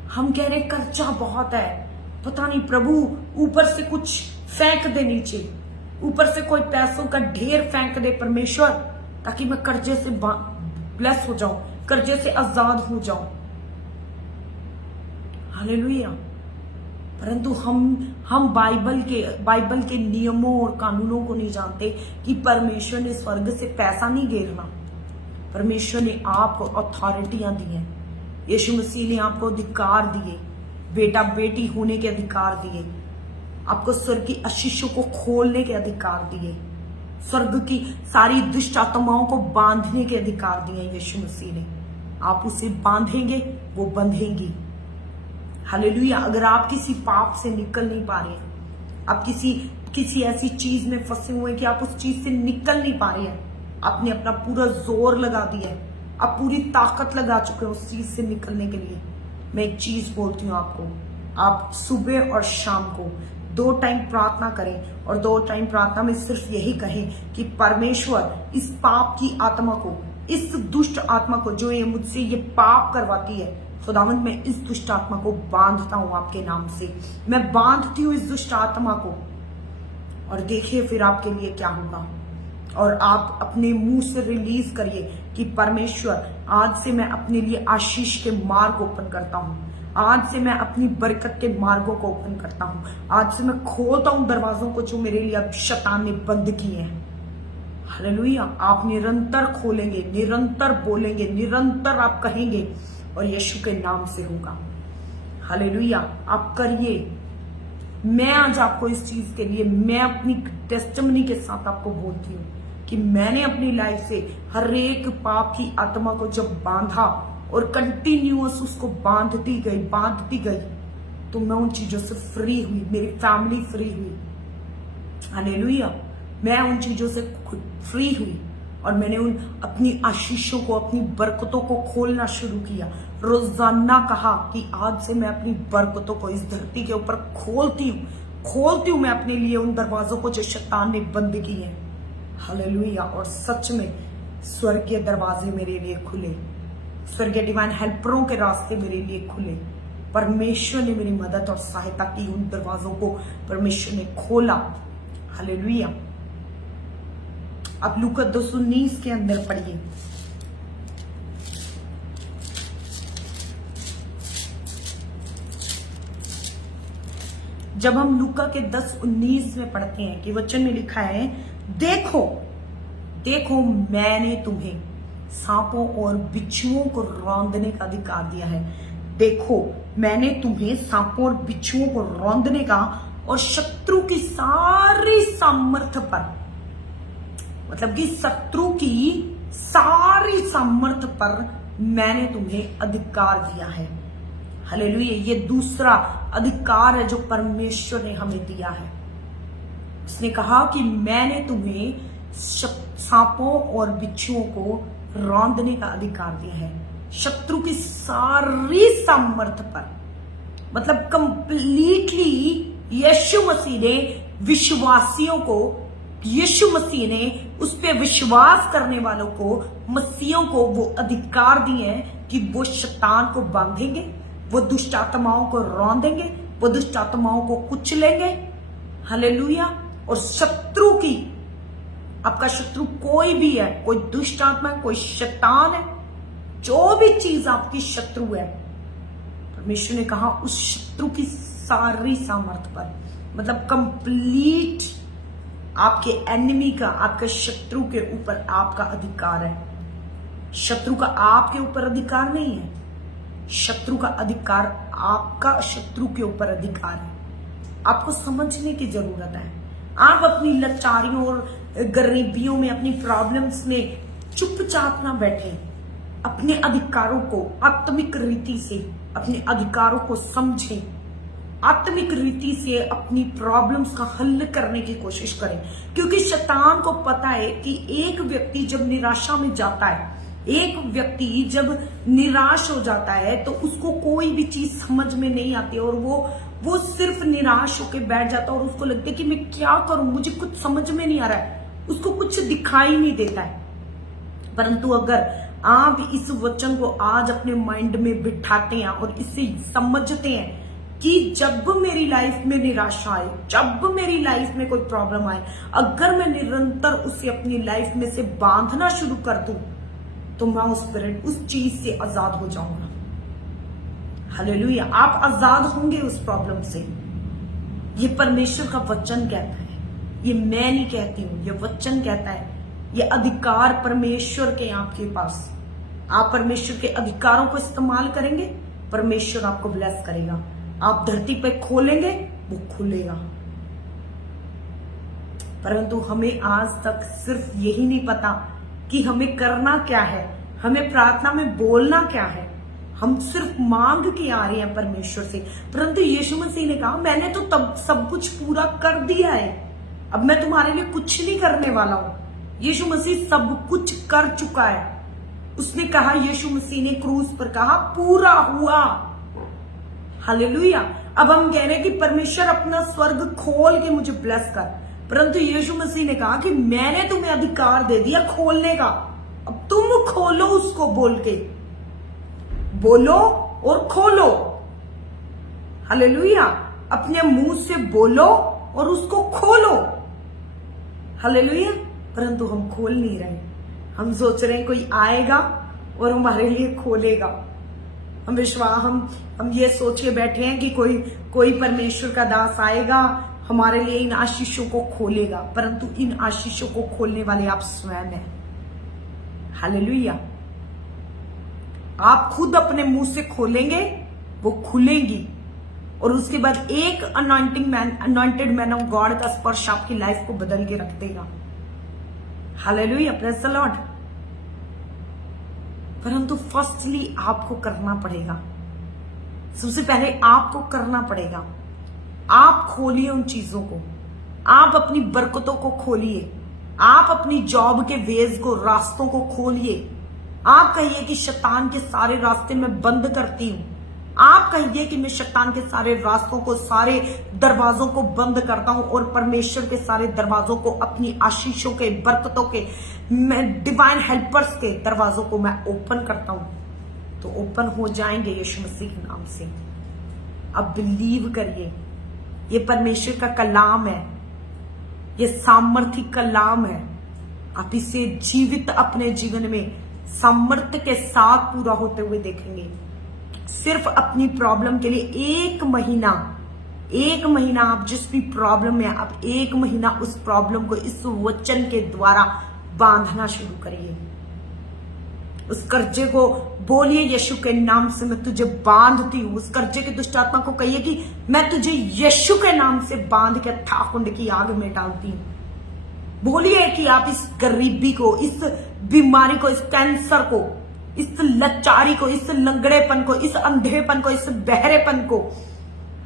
हम कह रहे कर्जा बहुत है, पता नहीं प्रभु ऊपर से कुछ फेंक दे नीचे, ऊपर से कोई पैसों का ढेर फेंक दे परमेश्वर, ताकि मैं कर्जे से ब्लेस हो जाऊं, कर्जे से आजाद हो जाऊं। हालेलुया। परंतु हम बाइबल के नियमों और कानूनों को नहीं जानते कि परमेश्वर ने स्वर्ग से पैसा नहीं गिरना, परमेश्वर ने आपको अथॉरिटियां दी हैं। यीशु मसीह ने आपको अधिकार दिए, बेटा बेटी होने के अधिकार दिए, आपको स्वर्ग की आशीषों को खोलने के अधिकार दिए, स्वर्ग की सारी दुष्ट आत्माओं को बांधने के अधिकार दिए यीशु मसीह ने। आप उसे बांधेंगे, वो बंधेंगी। हालेलुया। अगर आप किसी पाप से निकल नहीं पा रहे हैं, आप किसी ऐसी चीज में फंसे हुए हैं कि आप उस चीज से निकल नहीं पा रहे हैं, आपने अपना पूरा जोर लगा दिया है, आप पूरी ताकत लगा चुके हैं उस चीज से निकलने के लिए, मैं एक चीज बोलती हूँ आपको, आप सुबह और शाम को 2 टाइम प्रार्थना करें, और 2 टाइम प्रार्थना में सिर्फ यही कहें कि परमेश्वर इस पाप की आत्मा को, इस दुष्ट आत्मा को जो ये मुझसे ये पाप करवाती है, खुदावंद मैं इस दुष्ट आत्मा को बांधता हूं आपके नाम से, मैं बांधती हूं इस दुष्ट आत्मा को। और देखिए फिर आपके लिए क्या होगा। और आप अपने मुंह से रिलीज करिए कि परमेश्वर आज से मैं अपने लिए आशीष के मार्ग ओपन करता हूं, आज से मैं अपनी बरकत के मार्गों को ओपन करता हूं, आज से मैं खोलता हूं दरवाजों को जो मेरे लिए अब शैतान ने बंद किए हैं। हालेलुया। आप निरंतर खोलेंगे, निरंतर बोलेंगे, निरंतर आप कहेंगे, और यीशु के नाम से होगा। हालेलुया। आप करिए। मैं आज आपको इस चीज के लिए, मैं अपनी टेस्टिमनी के साथ आपको बोलती हूँ कि मैंने अपनी लाइफ से हर एक पाप की आत्मा को जब बांधा और कंटिन्यूअस उसको बांधती गई, तो मैं उन चीजों से फ्री हुई, मेरी फैमिली फ्री हुई। हालेलुया। मैं उन चीजों से फ्री हुई और मैंने उन अपनी आशीषों को, अपनी बरकतों को खोलना शुरू किया। रोजाना कहा कि आज से मैं अपनी बरकतों को इस धरती के ऊपर खोलती हूं मैं अपने लिए उन दरवाजों को जो शैतान ने बंद किए हैं। हालेलुया। और सच में स्वर्गीय दरवाजे मेरे लिए खुले, स्वर्गीय डिवाइन हेल्परों के रास्ते मेरे लिए खुले। परमेश्वर ने मेरी मदद और सहायता की, उन दरवाजों को परमेश्वर ने खोला। हालेलुया। अब लूका 2:19 के अंदर पढ़िए। जब हम लूका के 10:19 में पढ़ते हैं कि वचन में लिखा है, देखो मैंने तुम्हें सांपों और बिच्छुओं को रौंदने का अधिकार दिया है। देखो मैंने तुम्हें सांपों और बिच्छुओं को रौंदने का और शत्रु की सारी सामर्थ्य पर, मतलब कि शत्रु की सारी सामर्थ्य पर मैंने तुम्हें अधिकार दिया है। हालेलुया। ये दूसरा अधिकार है जो परमेश्वर ने हमें दिया है। उसने कहा कि मैंने तुम्हें सांपों और बिच्छुओं को रौंदने का अधिकार दिया है, शत्रु की सारी सामर्थ्य पर, मतलब कंप्लीटली यीशु मसीह ने विश्वासियों को, यीशु मसीह ने उस पे विश्वास करने वालों को, मसीहों को वो अधिकार दिए हैं कि वो शैतान को बांधेंगे, वो दुष्ट आत्माओं को रौंदेंगे, वो दुष्ट आत्माओं को कुचलेंगे। हालेलुया। और शत्रु की, आपका शत्रु कोई भी है, कोई दुष्ट आत्मा है, कोई शैतान है, जो भी चीज आपकी शत्रु है, परमेश्वर ने कहा उस शत्रु की सारी सामर्थ्य पर, मतलब कंप्लीट आपके एनिमी का, आपके शत्रु के ऊपर आपका अधिकार है। शत्रु का आपके ऊपर अधिकार नहीं है, शत्रु का अधिकार आपका शत्रु के ऊपर अधिकार है। आपको समझने की जरूरत है। आप अपनी लाचारियों और गरीबियों में, अपनी प्रॉब्लम्स में चुपचाप ना बैठे, अपने अधिकारों को आत्मिक रीति से, अपने अधिकारों को समझें, आत्मिक रीति से अपनी प्रॉब्लम्स का हल करने की कोशिश करें। क्योंकि शैतान को पता है कि एक व्यक्ति जब निराशा में जाता है, एक व्यक्ति जब निराश हो जाता है तो उसको कोई भी चीज समझ में नहीं आती और वो सिर्फ निराश होकर बैठ जाता है और उसको लगता है कि मैं क्या करूं, मुझे कुछ समझ में नहीं आ रहा है, उसको कुछ दिखाई नहीं देता है। परंतु अगर आप इस वचन को आज अपने माइंड में बिठाते हैं और इसे समझते हैं कि जब मेरी लाइफ में निराशा आए, जब मेरी लाइफ में कोई प्रॉब्लम आए, अगर मैं निरंतर उसे अपनी लाइफ में से बांधना शुरू कर दूं तो मैं उस चीज से आजाद हो जाऊंगा। हालेलुया। आप आजाद होंगे उस प्रॉब्लम से। ये परमेश्वर का वचन कहता है, ये मैं नहीं कहती हूं, ये वचन कहता है। ये अधिकार परमेश्वर के आपके पास, आप परमेश्वर के अधिकारों को इस्तेमाल करेंगे, परमेश्वर आपको ब्लेस करेगा। आप धरती पे खोलेंगे, वो खुलेगा। परंतु हमें आज तक सिर्फ यही नहीं पता कि हमें करना क्या है, हमें प्रार्थना में बोलना क्या है। हम सिर्फ मांग के आ रहे हैं परमेश्वर से। परंतु यीशु मसीह ने कहा, मैंने तो तब सब कुछ पूरा कर दिया है, अब मैं तुम्हारे लिए कुछ नहीं करने वाला हूं। यीशु मसीह सब कुछ कर चुका है। उसने कहा, यीशु मसीह ने क्रूस पर कहा, पूरा हुआ। हालेलुया। अब हम कह रहे हैं कि परमेश्वर अपना स्वर्ग खोल के मुझे ब्लेस कर, परंतु यीशु मसीह ने कहा कि मैंने तुम्हें अधिकार दे दिया खोलने का, अब तुम खोलो उसको। बोल के बोलो और खोलो। हालेलुया। अपने मुंह से बोलो और उसको खोलो। हालेलुया। परंतु हम खोल नहीं रहे। हम सोच रहे हैं कोई आएगा और हमारे लिए खोलेगा। हम ये सोच के बैठे हैं कि कोई परमेश्वर का दास आएगा, हमारे लिए इन आशीषों को खोलेगा। परंतु इन आशीषों को खोलने वाले आप स्वयं हैं। हालेलुया। आप खुद अपने मुंह से खोलेंगे, वो खुलेंगी, और उसके बाद एक अनॉइंटेड मैन ऑफ गॉड का स्पर्श आपकी लाइफ को बदल के रख देगा। हालेलुया। Praise the Lord. परंतु फर्स्टली आपको करना पड़ेगा, सबसे पहले आपको करना पड़ेगा। आप खोलिए उन चीजों को, आप अपनी बरकतों को खोलिए, आप अपनी जॉब के वेज को, रास्तों को खोलिए। आप कहिए कि शैतान के सारे रास्ते मैं बंद करती हूं। आप कहिए कि मैं शैतान के सारे रास्तों को, सारे दरवाजों को बंद करता हूं और परमेश्वर के सारे दरवाजों को, अपनी आशीषों के, बरकतों के, मैं डिवाइन हेल्पर्स के दरवाजों को मैं ओपन करता हूं, तो ओपन हो जाएंगे यीशु मसीह के नाम से। अब बिलीव करिए, ये परमेश्वर का कलाम है, ये सामर्थ्य कलाम है। आप इसे जीवित अपने जीवन में सामर्थ्य के साथ पूरा होते हुए देखेंगे। सिर्फ अपनी प्रॉब्लम के लिए एक महीना आप जिस भी प्रॉब्लम में, आप एक महीना उस प्रॉब्लम को इस वचन के द्वारा बांधना शुरू करिए। उस कर्जे को बोलिए, यीशु के नाम से मैं तुझे बांधती हूं। उस कर्जे के दुष्ट आत्मा को कहिए कि मैं तुझे यीशु के नाम से बांध के ठाकुंड की आग में डालती हूं। बोलिए कि आप इस गरीबी को, इस बीमारी को, इस कैंसर को, इस लाचारी को, इस लंगड़ेपन को, इस अंधेपन को, इस बहरेपन को,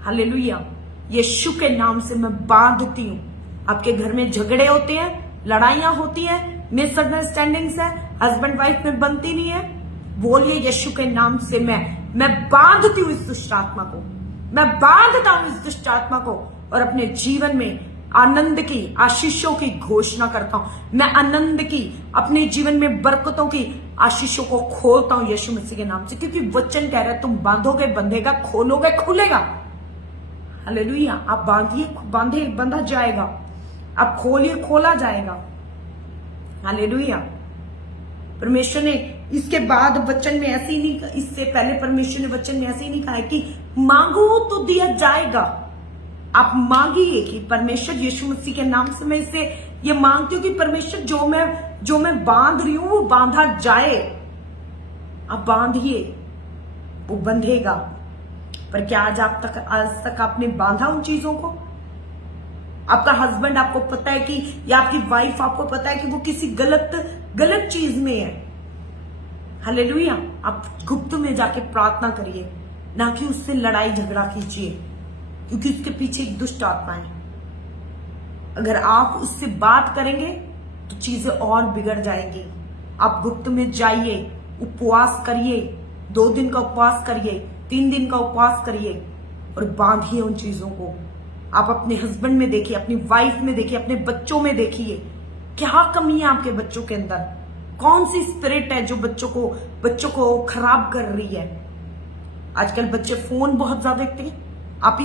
हालेलुया, यीशु के नाम से मैं बांधती हूं। आपके घर में झगड़े होते हैं, लड़ाइयां होती हैं, मिसअंडरस्टैंडिंग्स है, हस्बैंड वाइफ में बनती नहीं है, बोलिए यीशु के नाम से मैं बांधती हूं इस दुष्ट आत्मा को, मैं बांधता हूं इस दुष्ट आत्मा को, और अपने जीवन में आनंद की, आशीषों की घोषणा करता हूं। मैं आनंद की, अपने जीवन में बरकतों की आशीषों को खोलता हूं यीशु मसीह के नाम से, क्योंकि वचन कह रहा है तुम बांधोगे बंधेगा, खोलोगे खुलेगा। हालेलुया। आप बांधिए बंधा जाएगा, आप खोलिए खोला जाएगा। हालेलुया। परमेश्वर ने इसके बाद वचन में ऐसे ही नहीं, इससे पहले परमेश्वर ने वचन में ऐसे ही नहीं कहा है कि मांगो तो दिया जाएगा। आप मांगिए कि परमेश्वर यीशु मसीह के नाम से मैं इसे ये मांगती हूं कि परमेश्वर जो मैं बांध रही हूं वो बांधा जाए। आप बांधिए, वो बंधेगा। पर क्या आज तक आपने बांधा उन चीजों को? आपका हस्बैंड आपको पता है कि, या आपकी वाइफ आपको पता है कि वो किसी गलत चीज में है। हालेलुया। आप गुप्त में जाके प्रार्थना करिए, ना कि उससे लड़ाई झगड़ा कीजिए, क्योंकि उसके पीछे एक दुष्ट आत्मा है। अगर आप उससे बात करेंगे तो चीजें और बिगड़ जाएंगी। आप गुप्त में जाइए, उपवास करिए, 2 दिन का उपवास करिए, 3 दिन का उपवास करिए और बांधिए उन चीजों को। आप अपने हस्बैंड में देखिए, अपनी वाइफ में देखिए, अपने बच्चों में देखिए, क्या कमी है आपके बच्चों के अंदर, कौन सी स्पिरिट है जो बच्चों को खराब कर रही है। आजकल बच्चे फोन बहुत ज्यादा देखते हैं। आप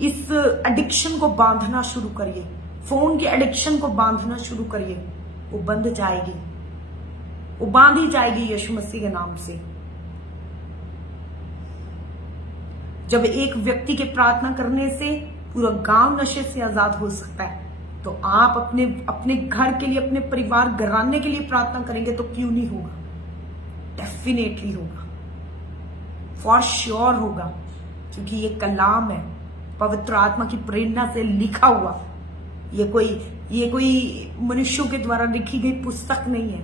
इस एडिक्शन को बांधना शुरू करिए, फोन की एडिक्शन को बांधना शुरू करिए, वो बंध जाएगी, वो बांधी जाएगी यीशु मसीह के नाम से। जब एक व्यक्ति के प्रार्थना करने से पूरा गांव नशे से आजाद हो सकता है, तो आप अपने घर के लिए, अपने परिवार घराने के लिए प्रार्थना करेंगे तो क्यों नहीं होगा? डेफिनेटली होगा, फॉर श्योर होगा, क्योंकि ये कलाम है, पवित्र आत्मा की प्रेरणा से लिखा हुआ। ये कोई मनुष्यों के द्वारा लिखी गई पुस्तक नहीं है,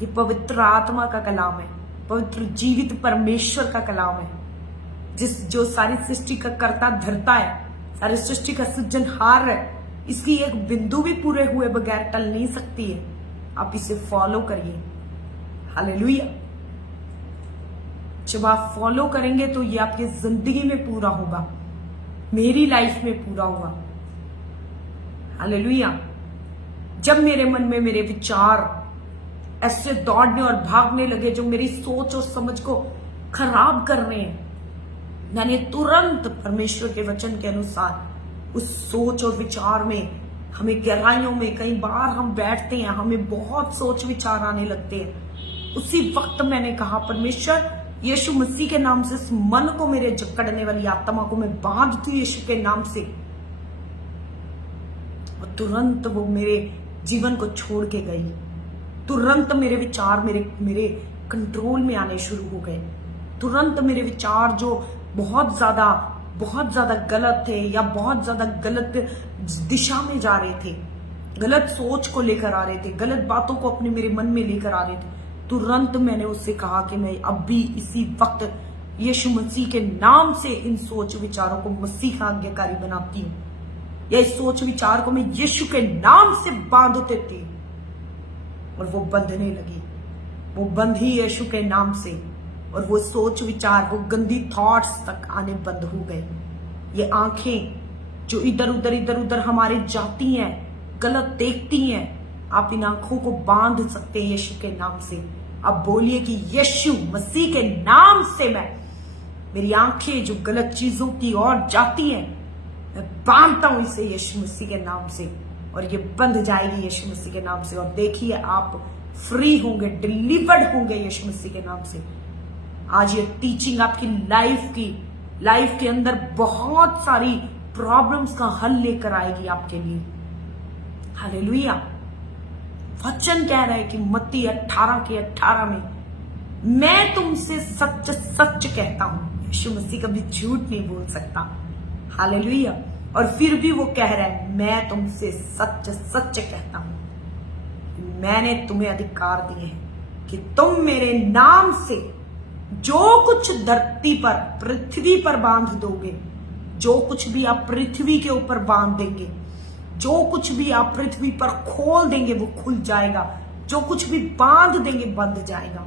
ये पवित्र आत्मा का कलाम है, पवित्र जीवित परमेश्वर का कलाम है, जो सारी सृष्टि का कर्ता धरता है, सारी सृष्टि का सृजनहार है। इसकी एक बिंदु भी पूरे हुए बगैर टल नहीं सकती है। आप इसे फॉलो करिए। हालेलुया। जब आप फॉलो करेंगे तो ये आपकी जिंदगी में पूरा होगा, मेरी लाइफ में पूरा हुआ। हालेलुया। जब मेरे मन में मेरे विचार ऐसे दौड़ने और भागने लगे जो मेरी सोच और समझ को खराब कर रहे हैं, मैंने तुरंत परमेश्वर के वचन के अनुसार उस सोच और विचार में, हमें गहराइयों में कई बार हम बैठते हैं, हमें बहुत सोच विचार आने लगते हैं। उसी वक्त मैंने कहा, परमेश्वर यीशु मसीह के नाम से इस मन को, मेरे जकड़ने वाली आत्मा को मैं बांधती हूं यीशु के नाम से। और तुरंत वो मेरे जीवन को छोड़ के गई। तुरंत मेरे विचार मेरे कंट्रोल में आने शुरू हो गए। तुरंत मेरे विचार जो बहुत ज्यादा गलत थे या बहुत ज्यादा गलत दिशा में जा रहे थे, गलत सोच को लेकर आ रहे थे, गलत बातों को अपने मेरे मन में लेकर आ रहे थे, तुरंत मैंने उससे कहा कि मैं अब भी इसी वक्त यीशु मसीह के नाम से इन सोच विचारों को मसीह का आज्ञाकारी बनाती हूँ, या इस सोच विचार को मैं यीशु के नाम से बांध देती हूँ। और वो बंधने लगी, वो बंधी यीशु के नाम से, और वो सोच विचार, वो गंदी थॉट्स तक आने बंद हो गए। ये आंखें जो इधर उधर हमारे जाती हैं, गलत देखती हैं, आप इन आंखों को बांध सकते हैं यीशु के नाम से। अब बोलिए कि यीशु मसीह के नाम से मेरी आंखें जो गलत चीजों की ओर जाती हैं, मैं बांधता हूं इसे यीशु मसीह के नाम से, और ये बंध जाएगी यीशु मसीह के नाम से। और देखिए आप फ्री होंगे, डिलीवर्ड होंगे यीशु मसीह के नाम से। आज ये टीचिंग आपकी लाइफ के अंदर बहुत सारी प्रॉब्लम्स का हल लेकर आएगी आपके लिए। हालेलुया। वचन कह रहा है कि मत्ती 18:18 में, मैं तुमसे सच सच कहता हूं। यीशु मसीह कभी झूठ नहीं बोल सकता। हालेलुया। और फिर भी वो कह रहा है, मैं तुमसे सच सच कहता हूं, मैंने तुम्हें अधिकार दिए हैं कि तुम मेरे नाम से जो कुछ धरती पर, पृथ्वी पर बांध दोगे, जो कुछ भी आप पृथ्वी के ऊपर बांध देंगे, जो कुछ भी आप पृथ्वी पर खोल देंगे वो खुल जाएगा, जो कुछ भी बांध देंगे बंध जाएगा।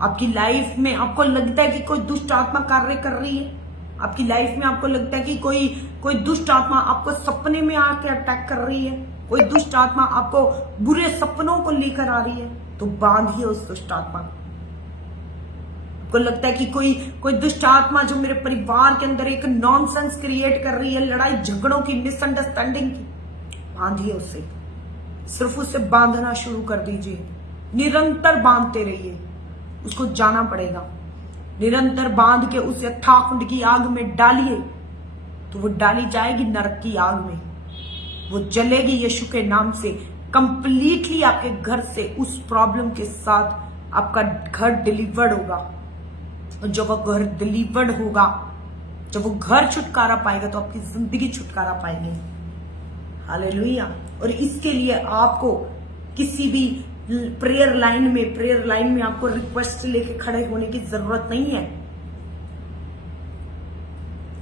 आपकी लाइफ में आपको लगता है कि कोई दुष्ट आत्मा कार्य कर रही है, आपकी लाइफ में आपको लगता है कि कोई दुष्ट आत्मा आपको सपने में आके अटैक कर रही है, कोई दुष्ट आत्मा आपको बुरे सपनों को लेकर आ रही है, तो बांधिए उस दुष्ट आत्मा को। आपको लगता है कि कोई दुष्ट आत्मा जो मेरे परिवार के अंदर एक नॉनसेंस क्रिएट कर रही है, लड़ाई झगड़ों की, मिसअंडरस्टैंडिंग की, बांधिए उससे। सिर्फ उसे बांधना शुरू कर दीजिए, निरंतर बांधते रहिए, उसको जाना पड़ेगा। निरंतर बांध के उसे अथाकुंड की आग में डालिए, तो वो डाली जाएगी नरक की आग में, वो जलेगी यीशु के नाम से। कंप्लीटली आपके घर से उस प्रॉब्लम के साथ आपका घर डिलीवर्ड होगा। और जब वो घर डिलीवर्ड होगा, जब वो घर छुटकारा पाएगा, तो आपकी जिंदगी छुटकारा पाएगी। हालेलुया। और इसके लिए आपको किसी भी प्रेयर लाइन में आपको रिक्वेस्ट लेके खड़े होने की जरूरत नहीं है।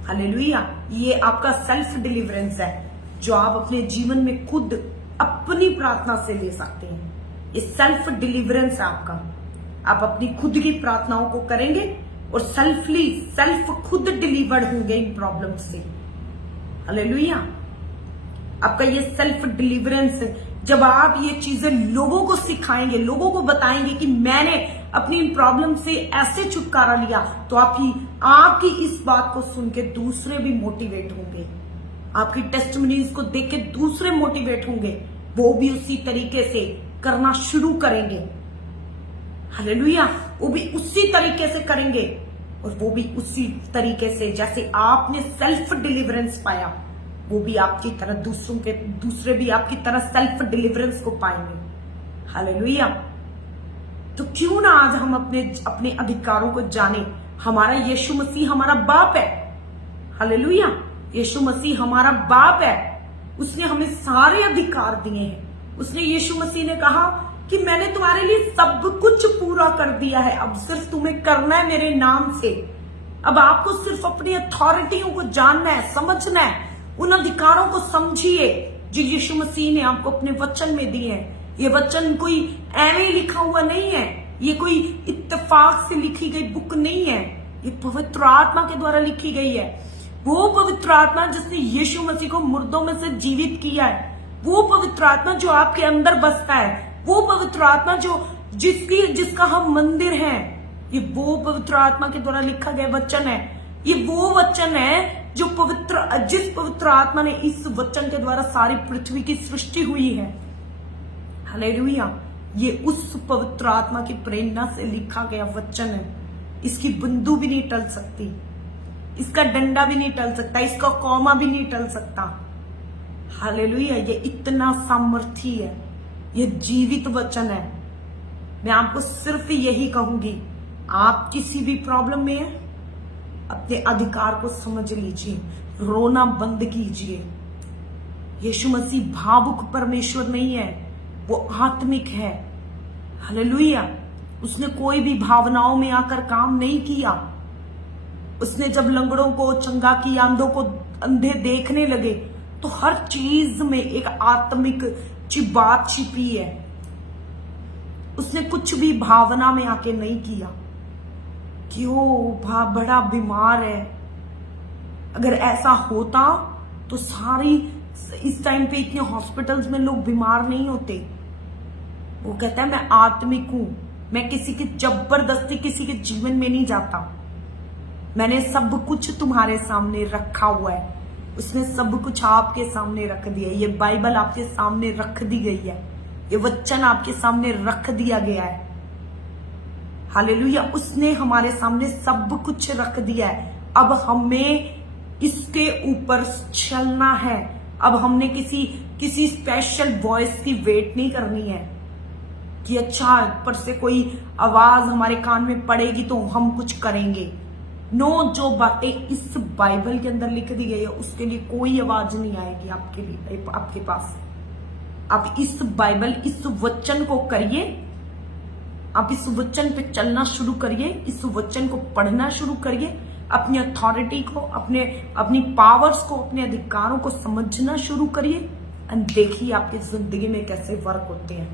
हालेलुया। ये आपका सेल्फ डिलीवरेंस है, जो आप अपने जीवन में खुद अपनी प्रार्थना से ले सकते हैं। ये सेल्फ डिलीवरेंस है आपका। आप अपनी खुद की प्रार्थनाओं को करेंगे और सेल्फ खुद डिलीवर्ड होंगे इन प्रॉब्लम से। हालेलुया। आपका ये सेल्फ डिलीवरेंस, जब आप ये चीजें लोगों को सिखाएंगे, लोगों को बताएंगे कि मैंने अपनी इन प्रॉब्लम से ऐसे छुटकारा लिया, तो आपकी इस बात को सुन के दूसरे भी मोटिवेट होंगे। आपकी टेस्टिमनीज को देख के दूसरे मोटिवेट होंगे, वो भी उसी तरीके से करना शुरू करेंगे। हालेलुया। वो भी उसी तरीके से करेंगे और वो भी उसी तरीके से जैसे आपने सेल्फ डिलीवरेंस पाया, वो भी आपकी तरह दूसरे भी आपकी तरह सेल्फ डिलीवरेंस को पाएंगे। हालेलुया। तो क्यों ना आज हम अपने अधिकारों को जाने। हमारा यीशु मसीह हमारा बाप है। हालेलुया। यीशु मसीह हमारा बाप है। उसने हमें सारे अधिकार दिए हैं। उसने यीशु मसीह ने कहा कि मैंने तुम्हारे लिए सब कुछ पूरा कर दिया है, अब सिर्फ तुम्हें करना है मेरे नाम से। अब आपको सिर्फ अपनी अथॉरिटियों को जानना है, समझना है। उन अधिकारों को समझिए जो यीशु मसीह ने आपको अपने वचन में दिए हैं। ये वचन कोई ऐਵੇਂ लिखा हुआ नहीं है, ये कोई इत्तेफाक से लिखी गई बुक नहीं है, ये पवित्र आत्मा के द्वारा लिखी गई है। वो पवित्र आत्मा जिसने यीशु मसीह को मुर्दों में से जीवित किया है, वो पवित्र आत्मा जो आपके अंदर बसता है, वो पवित्र आत्मा जिसका हम मंदिर हैं, ये वो पवित्र आत्मा के द्वारा लिखा गया वचन है। ये वो वचन है जिस पवित्र आत्मा ने इस वचन के द्वारा सारी पृथ्वी की सृष्टि हुई है। हालेलुया। ये उस पवित्र आत्मा की प्रेरणा से लिखा गया वचन है। इसकी बिंदु भी नहीं टल सकती, इसका डंडा भी नहीं टल सकता, इसका कौमा भी नहीं टल सकता। हालेलुया। ये इतना सामर्थी है, ये जीवित वचन है। मैं आपको सिर्फ यही कहूंगी, आप किसी भी प्रॉब्लम में है, अपने अधिकार को समझ लीजिए, रोना बंद कीजिए। यीशु मसीह भावुक परमेश्वर नहीं है, वो आत्मिक है। हालेलुया। उसने कोई भी भावनाओं में आकर काम नहीं किया। उसने जब लंगड़ों को चंगा किया, अंधे देखने लगे, तो हर चीज में एक आत्मिक बात छिपी है। उसने कुछ भी भावना में आके नहीं किया कि वो बड़ा बीमार है। अगर ऐसा होता तो सारी इस टाइम पे इतने हॉस्पिटल्स में लोग बीमार नहीं होते। वो कहता है मैं आत्मिक हूं, मैं किसी की जबरदस्ती किसी के जीवन में नहीं जाता। मैंने सब कुछ तुम्हारे सामने रखा हुआ है। उसने सब कुछ आपके सामने रख दिया है। ये बाइबल आपके सामने रख दी गई है, ये वचन आपके सामने रख दिया गया है। हालेलुया। उसने हमारे सामने सब कुछ रख दिया है। अब हमें इसके ऊपर चलना है। अब हमने किसी स्पेशल वॉइस की वेट नहीं करनी है कि अच्छा ऊपर से कोई आवाज हमारे कान में पड़ेगी तो हम कुछ करेंगे। नो, जो बातें इस बाइबल के अंदर लिख दी गई है उसके लिए कोई आवाज नहीं आएगी आपके पास। आप इस बाइबल, इस वचन को करिए, आप इस वचन पे चलना शुरू करिए, इस वचन को पढ़ना शुरू करिए, अपनी अथॉरिटी को, अपनी पावर्स को, अपने अधिकारों को समझना शुरू करिए और देखिए आपकी जिंदगी में कैसे वर्क होते हैं।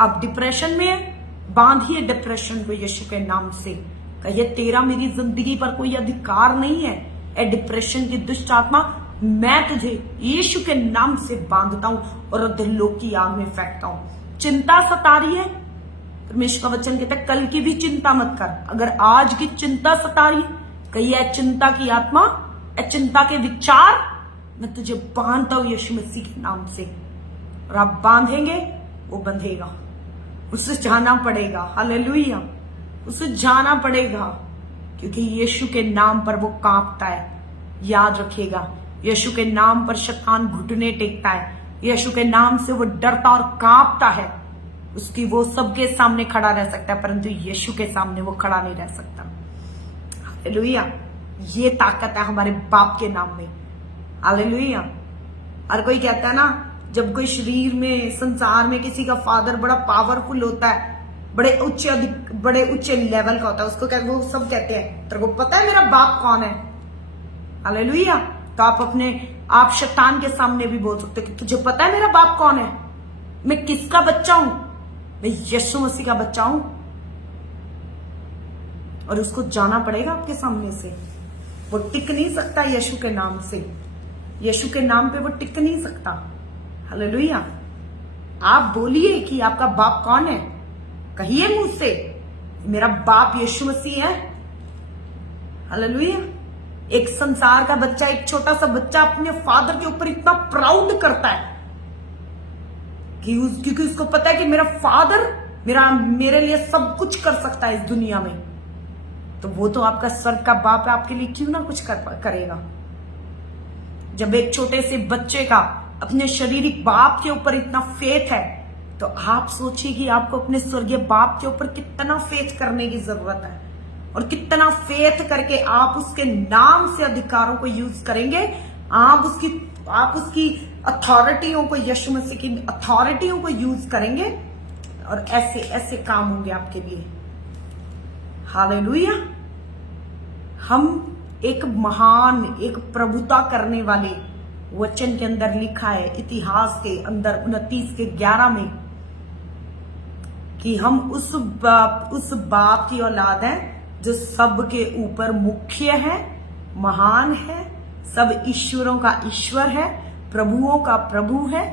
आप डिप्रेशन में है, बांधिए डिप्रेशन को यीशु के नाम से। कहिए तेरा मेरी जिंदगी पर कोई अधिकार नहीं है। ए डिप्रेशन की दुष्ट आत्मा, मैं तुझे यीशु के नाम से बांधता हूं और अधोलोक की आग में फेंकता हूं। चिंता सता रही है, परमेश्वर का वचन कहता है कल की भी चिंता मत कर। अगर आज की चिंता सता रही, कहिए चिंता की आत्मा, चिंता के विचार, मैं तुझे बांधता हूं यीशु मसीह के नाम से। और आप बांधेंगे, वो बंधेगा, उसे जाना पड़ेगा। हालेलुया। उसे जाना पड़ेगा क्योंकि यीशु के नाम पर वो कांपता है। याद रखिएगा, यीशु के नाम पर शैतान घुटने टेकता है। यीशु के नाम से वो डरता और कांपता है। उसकी वो सबके सामने खड़ा रह सकता है, परंतु यीशु के सामने वो खड़ा नहीं रह सकता। हालेलुया। ये ताकत है हमारे बाप के नाम में। हालेलुया। हर कोई कहता है ना, जब कोई शरीर में, संसार में किसी का फादर बड़ा पावरफुल होता है, बड़े ऊंचे लेवल का होता है, उसको वो सब कहते हैं तेरे को पता है मेरा बाप कौन है। हालेलुया। तो आप शैतान के सामने भी बोल सकते हो कि तुझे पता है मेरा बाप कौन है, मैं किसका बच्चा हूं, मैं यीशु मसीह का बच्चा हूं, और उसको जाना पड़ेगा आपके सामने से। वो टिक नहीं सकता यीशु के नाम से, यीशु के नाम पे वो टिक नहीं सकता। हालेलुया। आप बोलिए कि आपका बाप कौन है, कहिए मुंह से, मेरा बाप यीशु मसीह है। हालेलुया। एक संसार का बच्चा, एक छोटा सा बच्चा अपने फादर के ऊपर इतना प्राउड करता है क्योंकि उसको पता है कि मेरा फादर मेरे लिए सब कुछ कर सकता है इस दुनिया में। तो वो तो आपका स्वर्ग का बाप है, आपके लिए क्यों ना कुछ करेगा। जब एक छोटे से बच्चे का अपने शारीरिक बाप के ऊपर इतना फेथ है, तो आप सोचिए कि आपको अपने स्वर्गीय बाप के ऊपर कितना फेथ करने की जरूरत है, और कितना फेथ करके आप उसके नाम से अधिकारों को यूज करेंगे। आप उसकी अथॉरिटियों को, यीशु मसीह की अथॉरिटियों को यूज करेंगे, और ऐसे ऐसे काम होंगे आपके लिए। हालेलुया। हम एक महान, एक प्रभुता करने वाले वचन के अंदर लिखा है, इतिहास के अंदर 29:11 में, कि हम उस बाप की औलाद हैं जो सबके ऊपर मुख्य है, महान है, सब ईश्वरों का ईश्वर है, प्रभुओं का प्रभु है,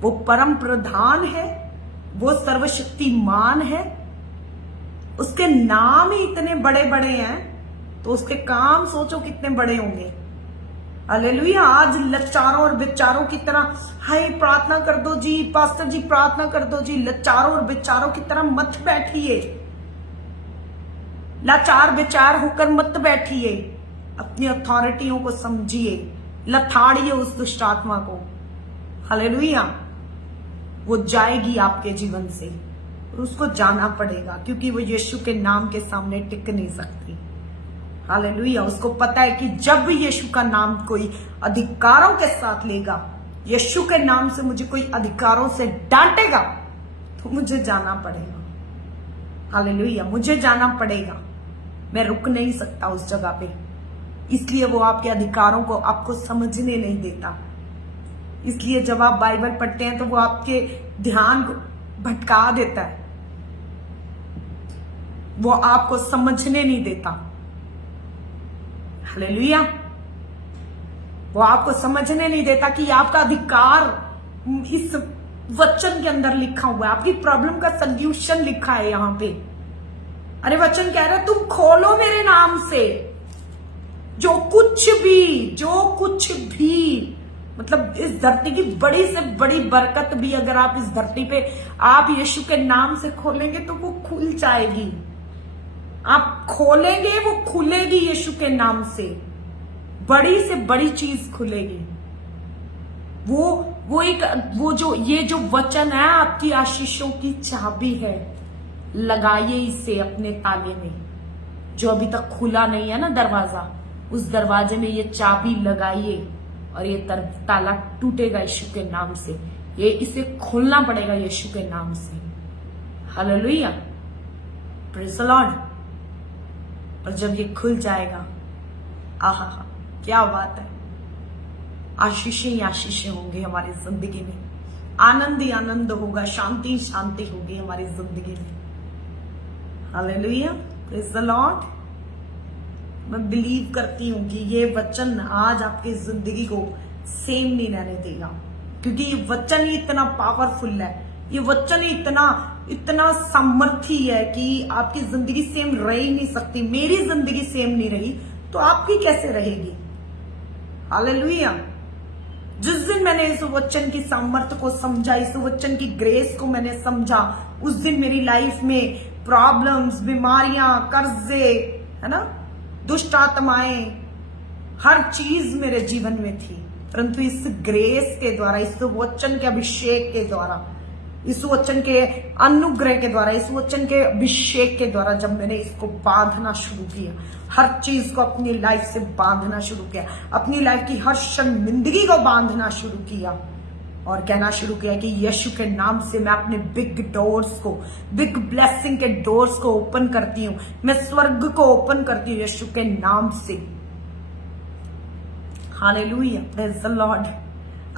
वो परम प्रधान है, वो सर्वशक्तिमान है। उसके नाम ही इतने बड़े बड़े हैं, तो उसके काम सोचो कितने बड़े होंगे। हालेलुया। आज लचारों और बेचारों की तरह, हाय प्रार्थना कर दो जी, पास्टर जी प्रार्थना कर दो जी, लचारों और बेचारों की तरह मत बैठिए, लाचार बेचार होकर मत बैठिए। अपनी अथॉरिटियों को समझिए, लथाड़िए उस दुष्ट आत्मा को। हालेलुया। वो जाएगी आपके जीवन से, और उसको जाना पड़ेगा, क्योंकि वो यीशु के नाम के सामने टिक नहीं सकती। हालेलुया। उसको पता है कि जब यीशु का नाम कोई अधिकारों के साथ लेगा, यीशु के नाम से मुझे कोई अधिकारों से डांटेगा, तो मुझे जाना पड़ेगा। हालेलुया। मुझे जाना पड़ेगा, मैं रुक नहीं सकता उस जगह पे। इसलिए वो आपके अधिकारों को आपको समझने नहीं देता। इसलिए जब आप बाइबल पढ़ते हैं तो वो आपके ध्यान को भटका देता है, वो आपको समझने नहीं देता। हालेलुया। वो आपको समझने नहीं देता कि आपका अधिकार इस वचन के अंदर लिखा हुआ है, आपकी प्रॉब्लम का सॉल्यूशन लिखा है यहां पे। अरे वचन कह रहा है, तुम खोलो मेरे नाम से जो कुछ भी, मतलब इस धरती की बड़ी से बड़ी बरकत भी अगर आप इस धरती पे आप यीशु के नाम से खोलेंगे तो वो खुल जाएगी। आप खोलेंगे, वो खुलेगी यीशु के नाम से, बड़ी से बड़ी चीज खुलेगी। ये जो वचन है आपकी आशीषों की चाबी है। लगाइए इसे अपने ताले में, जो अभी तक खुला नहीं है ना दरवाजा, उस दरवाजे में ये चाबी लगाइए, और ये ताला टूटेगा यीशु के नाम से। इसे खोलना पड़ेगा यीशु के नाम से। हालेलुया। Praise the Lord. और जब ये खुल जाएगा, आहा क्या बात है, आशीषें ही आशीषें होंगी हमारी जिंदगी में, आनंद ही आनंद होगा, शांति ही शांति होगी हमारी जिंदगी में। हालेलुया। Praise the Lord. मैं बिलीव करती हूं कि ये वचन आज आपकी जिंदगी को सेम नहीं रहने देगा, क्योंकि ये वचन ही इतना पावरफुल है, ये वचन ही इतना सामर्थी है कि आपकी जिंदगी सेम रह ही नहीं सकती। मेरी जिंदगी सेम नहीं रही, तो आपकी कैसे रहेगी। हालेलुया। जिस दिन मैंने इस वचन की सामर्थ्य को समझा, इस वचन की ग्रेस को मैंने समझा, उस दिन मेरी लाइफ में प्रॉब्लम्स, बीमारियां, कर्जे, है ना, दुष्ट आत्माएं, हर चीज मेरे जीवन में थी। परंतु इस ग्रेस के द्वारा, इस वचन के अभिषेक के द्वारा, इस वचन के अनुग्रह के द्वारा, इस वचन के अभिषेक के द्वारा, जब मैंने इसको बांधना शुरू किया, हर चीज को अपनी लाइफ से बांधना शुरू किया, अपनी लाइफ की हर शर्मिंदगी को बांधना शुरू किया, और कहना शुरू किया कि यीशु के नाम से मैं अपने बिग डोर्स को, बिग ब्लेसिंग के डोर्स को ओपन करती हूं, मैं स्वर्ग को ओपन करती हूं यीशु के नाम से। हालेलुया। Praise the Lord.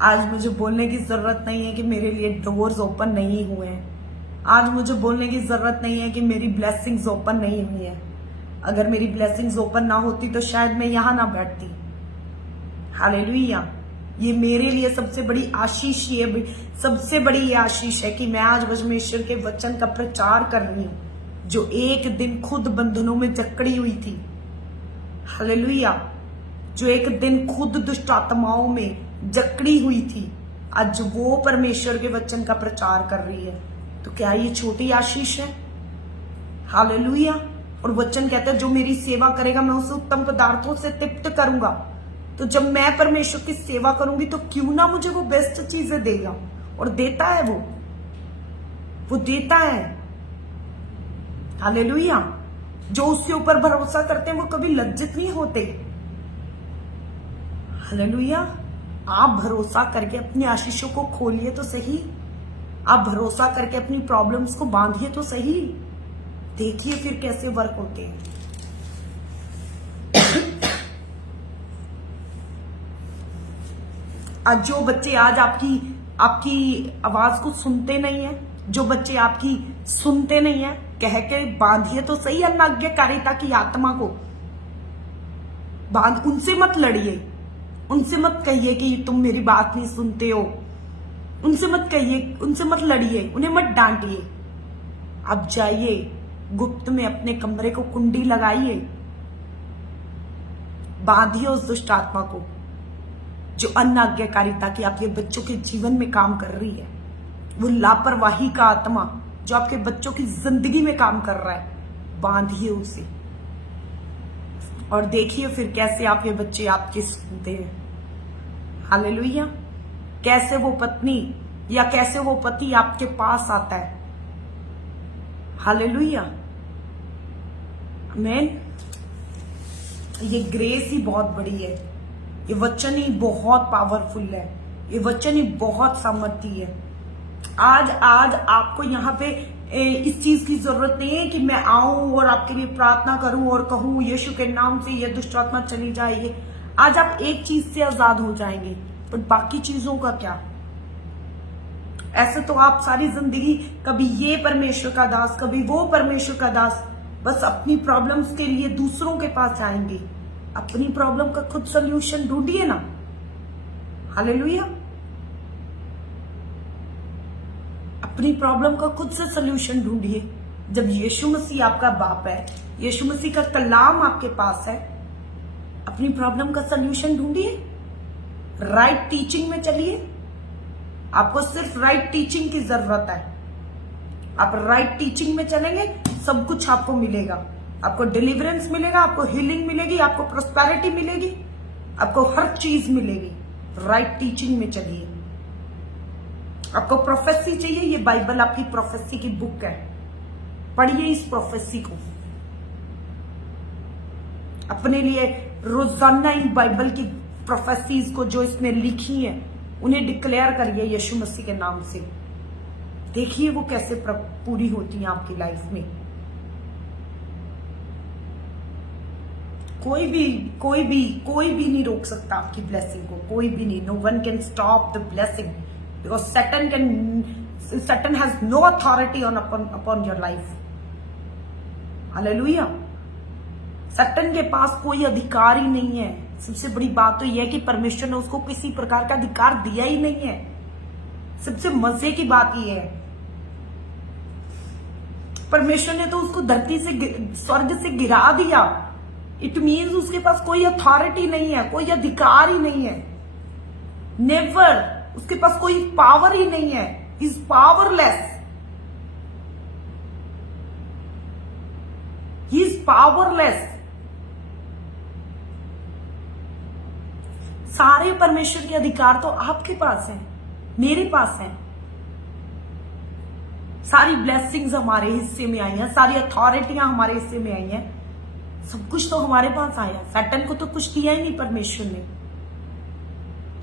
आज मुझे बोलने की जरूरत नहीं है कि मेरे लिए डोर्स ओपन नहीं हुए हैं। आज मुझे बोलने की जरूरत नहीं है कि मेरी ब्लेसिंग्स ओपन नहीं हुई है। अगर मेरी ब्लेसिंग्स ओपन ना होती तो शायद मैं यहां ना बैठती। हालेलुया। ये मेरे लिए सबसे बड़ी आशीष, ये सबसे बड़ी ये आशीष है कि मैं आज परमेश्वर के वचन का प्रचार कर रही हूं, जो एक दिन खुद बंधनों में जकड़ी हुई थी। हालेलुया। जो एक दिन खुद दुष्ट आत्माओं में जकड़ी हुई थी, आज वो परमेश्वर के वचन का प्रचार कर रही है। तो क्या ये छोटी आशीष है? हालेलुया। और वचन कहता है जो मेरी सेवा करेगा मैं उसे उत्तम पदार्थों से तृप्त करूंगा। तो जब मैं परमेश्वर की सेवा करूंगी तो क्यों ना मुझे वो बेस्ट चीजें देगा, और देता है वो देता है। हालेलुया। जो उसके ऊपर भरोसा करते हैं वो कभी लज्जित नहीं होते। हालेलुया। आप भरोसा करके अपनी आशीषों को खोलिए तो सही, आप भरोसा करके अपनी प्रॉब्लम्स को बांधिए तो सही, देखिए फिर कैसे वर्क होते हैं। आज जो बच्चे आज आपकी आवाज को सुनते नहीं है, जो बच्चे आपकी सुनते नहीं है, कह के बांधिए तो सही अनाज्ञाकारिता की आत्मा को बांध। उनसे मत लड़िए, उनसे मत कहिए कि तुम मेरी बात नहीं सुनते हो, उनसे मत कहिए, उनसे मत लड़िए, उन्हें मत डांटिए। आप जाइए गुप्त में अपने कमरे को कुंडी लगाइए, बांधिए उस दुष्ट आत्मा को जो अनाज्ञाकारिता की आपके बच्चों के जीवन में काम कर रही है। वो लापरवाही का आत्मा जो आपके बच्चों की जिंदगी में काम कर रहा है, बांधिए उसे और देखिए फिर कैसे आपके बच्चे आपके सुनते हैं। हालेलुया। कैसे वो पत्नी या कैसे वो पति आपके पास आता है। हालेलुया। आमीन। ये ग्रेस ही बहुत बड़ी है, ये वचन ही बहुत पावरफुल है, ये वचन ही बहुत सामर्थी है। आज आपको यहाँ पे इस चीज की जरूरत नहीं है कि मैं आऊं और आपके लिए प्रार्थना करूं और कहूं यीशु के नाम से ये दुष्ट आत्मा चली जाएगी। आज आप एक चीज से आजाद हो जाएंगे, पर बाकी चीजों का क्या? ऐसे तो आप सारी जिंदगी कभी ये परमेश्वर का दास, कभी वो परमेश्वर का दास, बस अपनी प्रॉब्लम्स के लिए दूसरों के पास जाएंगे। अपनी प्रॉब्लम का खुद सॉल्यूशन ढूंढिए ना। हालेलुया। अपनी प्रॉब्लम का खुद से सॉल्यूशन ढूंढिए। जब यीशु मसीह आपका बाप है, यीशु मसीह का कलाम आपके पास है, अपनी प्रॉब्लम का सॉल्यूशन ढूंढिए। राइट टीचिंग में चलिए। आपको सिर्फ राइट टीचिंग की जरूरत है। आप राइट टीचिंग में चलेंगे, सब कुछ आपको मिलेगा। आपको डिलीवरेंस मिलेगा, आपको हीलिंग मिलेगी, आपको प्रॉस्पेरिटी मिलेगी, आपको हर चीज मिलेगी। राइट टीचिंग में चलिए। आपको प्रोफेसी चाहिए, ये बाइबल आपकी प्रोफेसी की बुक है, पढ़िए इस प्रोफेसी को। अपने लिए रोजाना इन बाइबल की प्रोफेसीज को जो इसने लिखी है उन्हें डिक्लेयर करिए यीशु मसीह के नाम से। देखिए वो कैसे पूरी होती हैं आपकी लाइफ में। कोई भी नहीं रोक सकता आपकी ब्लेसिंग को, कोई भी नहीं। No one can stop the blessing because Satan has no authority upon your life. Hallelujah. Satan के पास कोई अधिकार ही नहीं है। सबसे बड़ी बात तो यह है कि परमेश्वर ने उसको किसी प्रकार का अधिकार दिया ही नहीं है। सबसे मजे की बात यह है, परमेश्वर ने तो उसको धरती से, स्वर्ग से गिरा दिया। इट मीन्स उसके पास कोई अथॉरिटी नहीं है, कोई अधिकार ही नहीं है। नेवर। उसके पास कोई पावर ही नहीं है। He is powerless. He is powerless. सारे परमेश्वर के अधिकार तो आपके पास है, मेरे पास है। सारी ब्लेसिंग्स हमारे हिस्से में आई हैं, सारी अथॉरिटियां हमारे हिस्से में आई हैं, सब कुछ तो हमारे पास आया। सैटन को तो कुछ दिया ही नहीं परमेश्वर ने।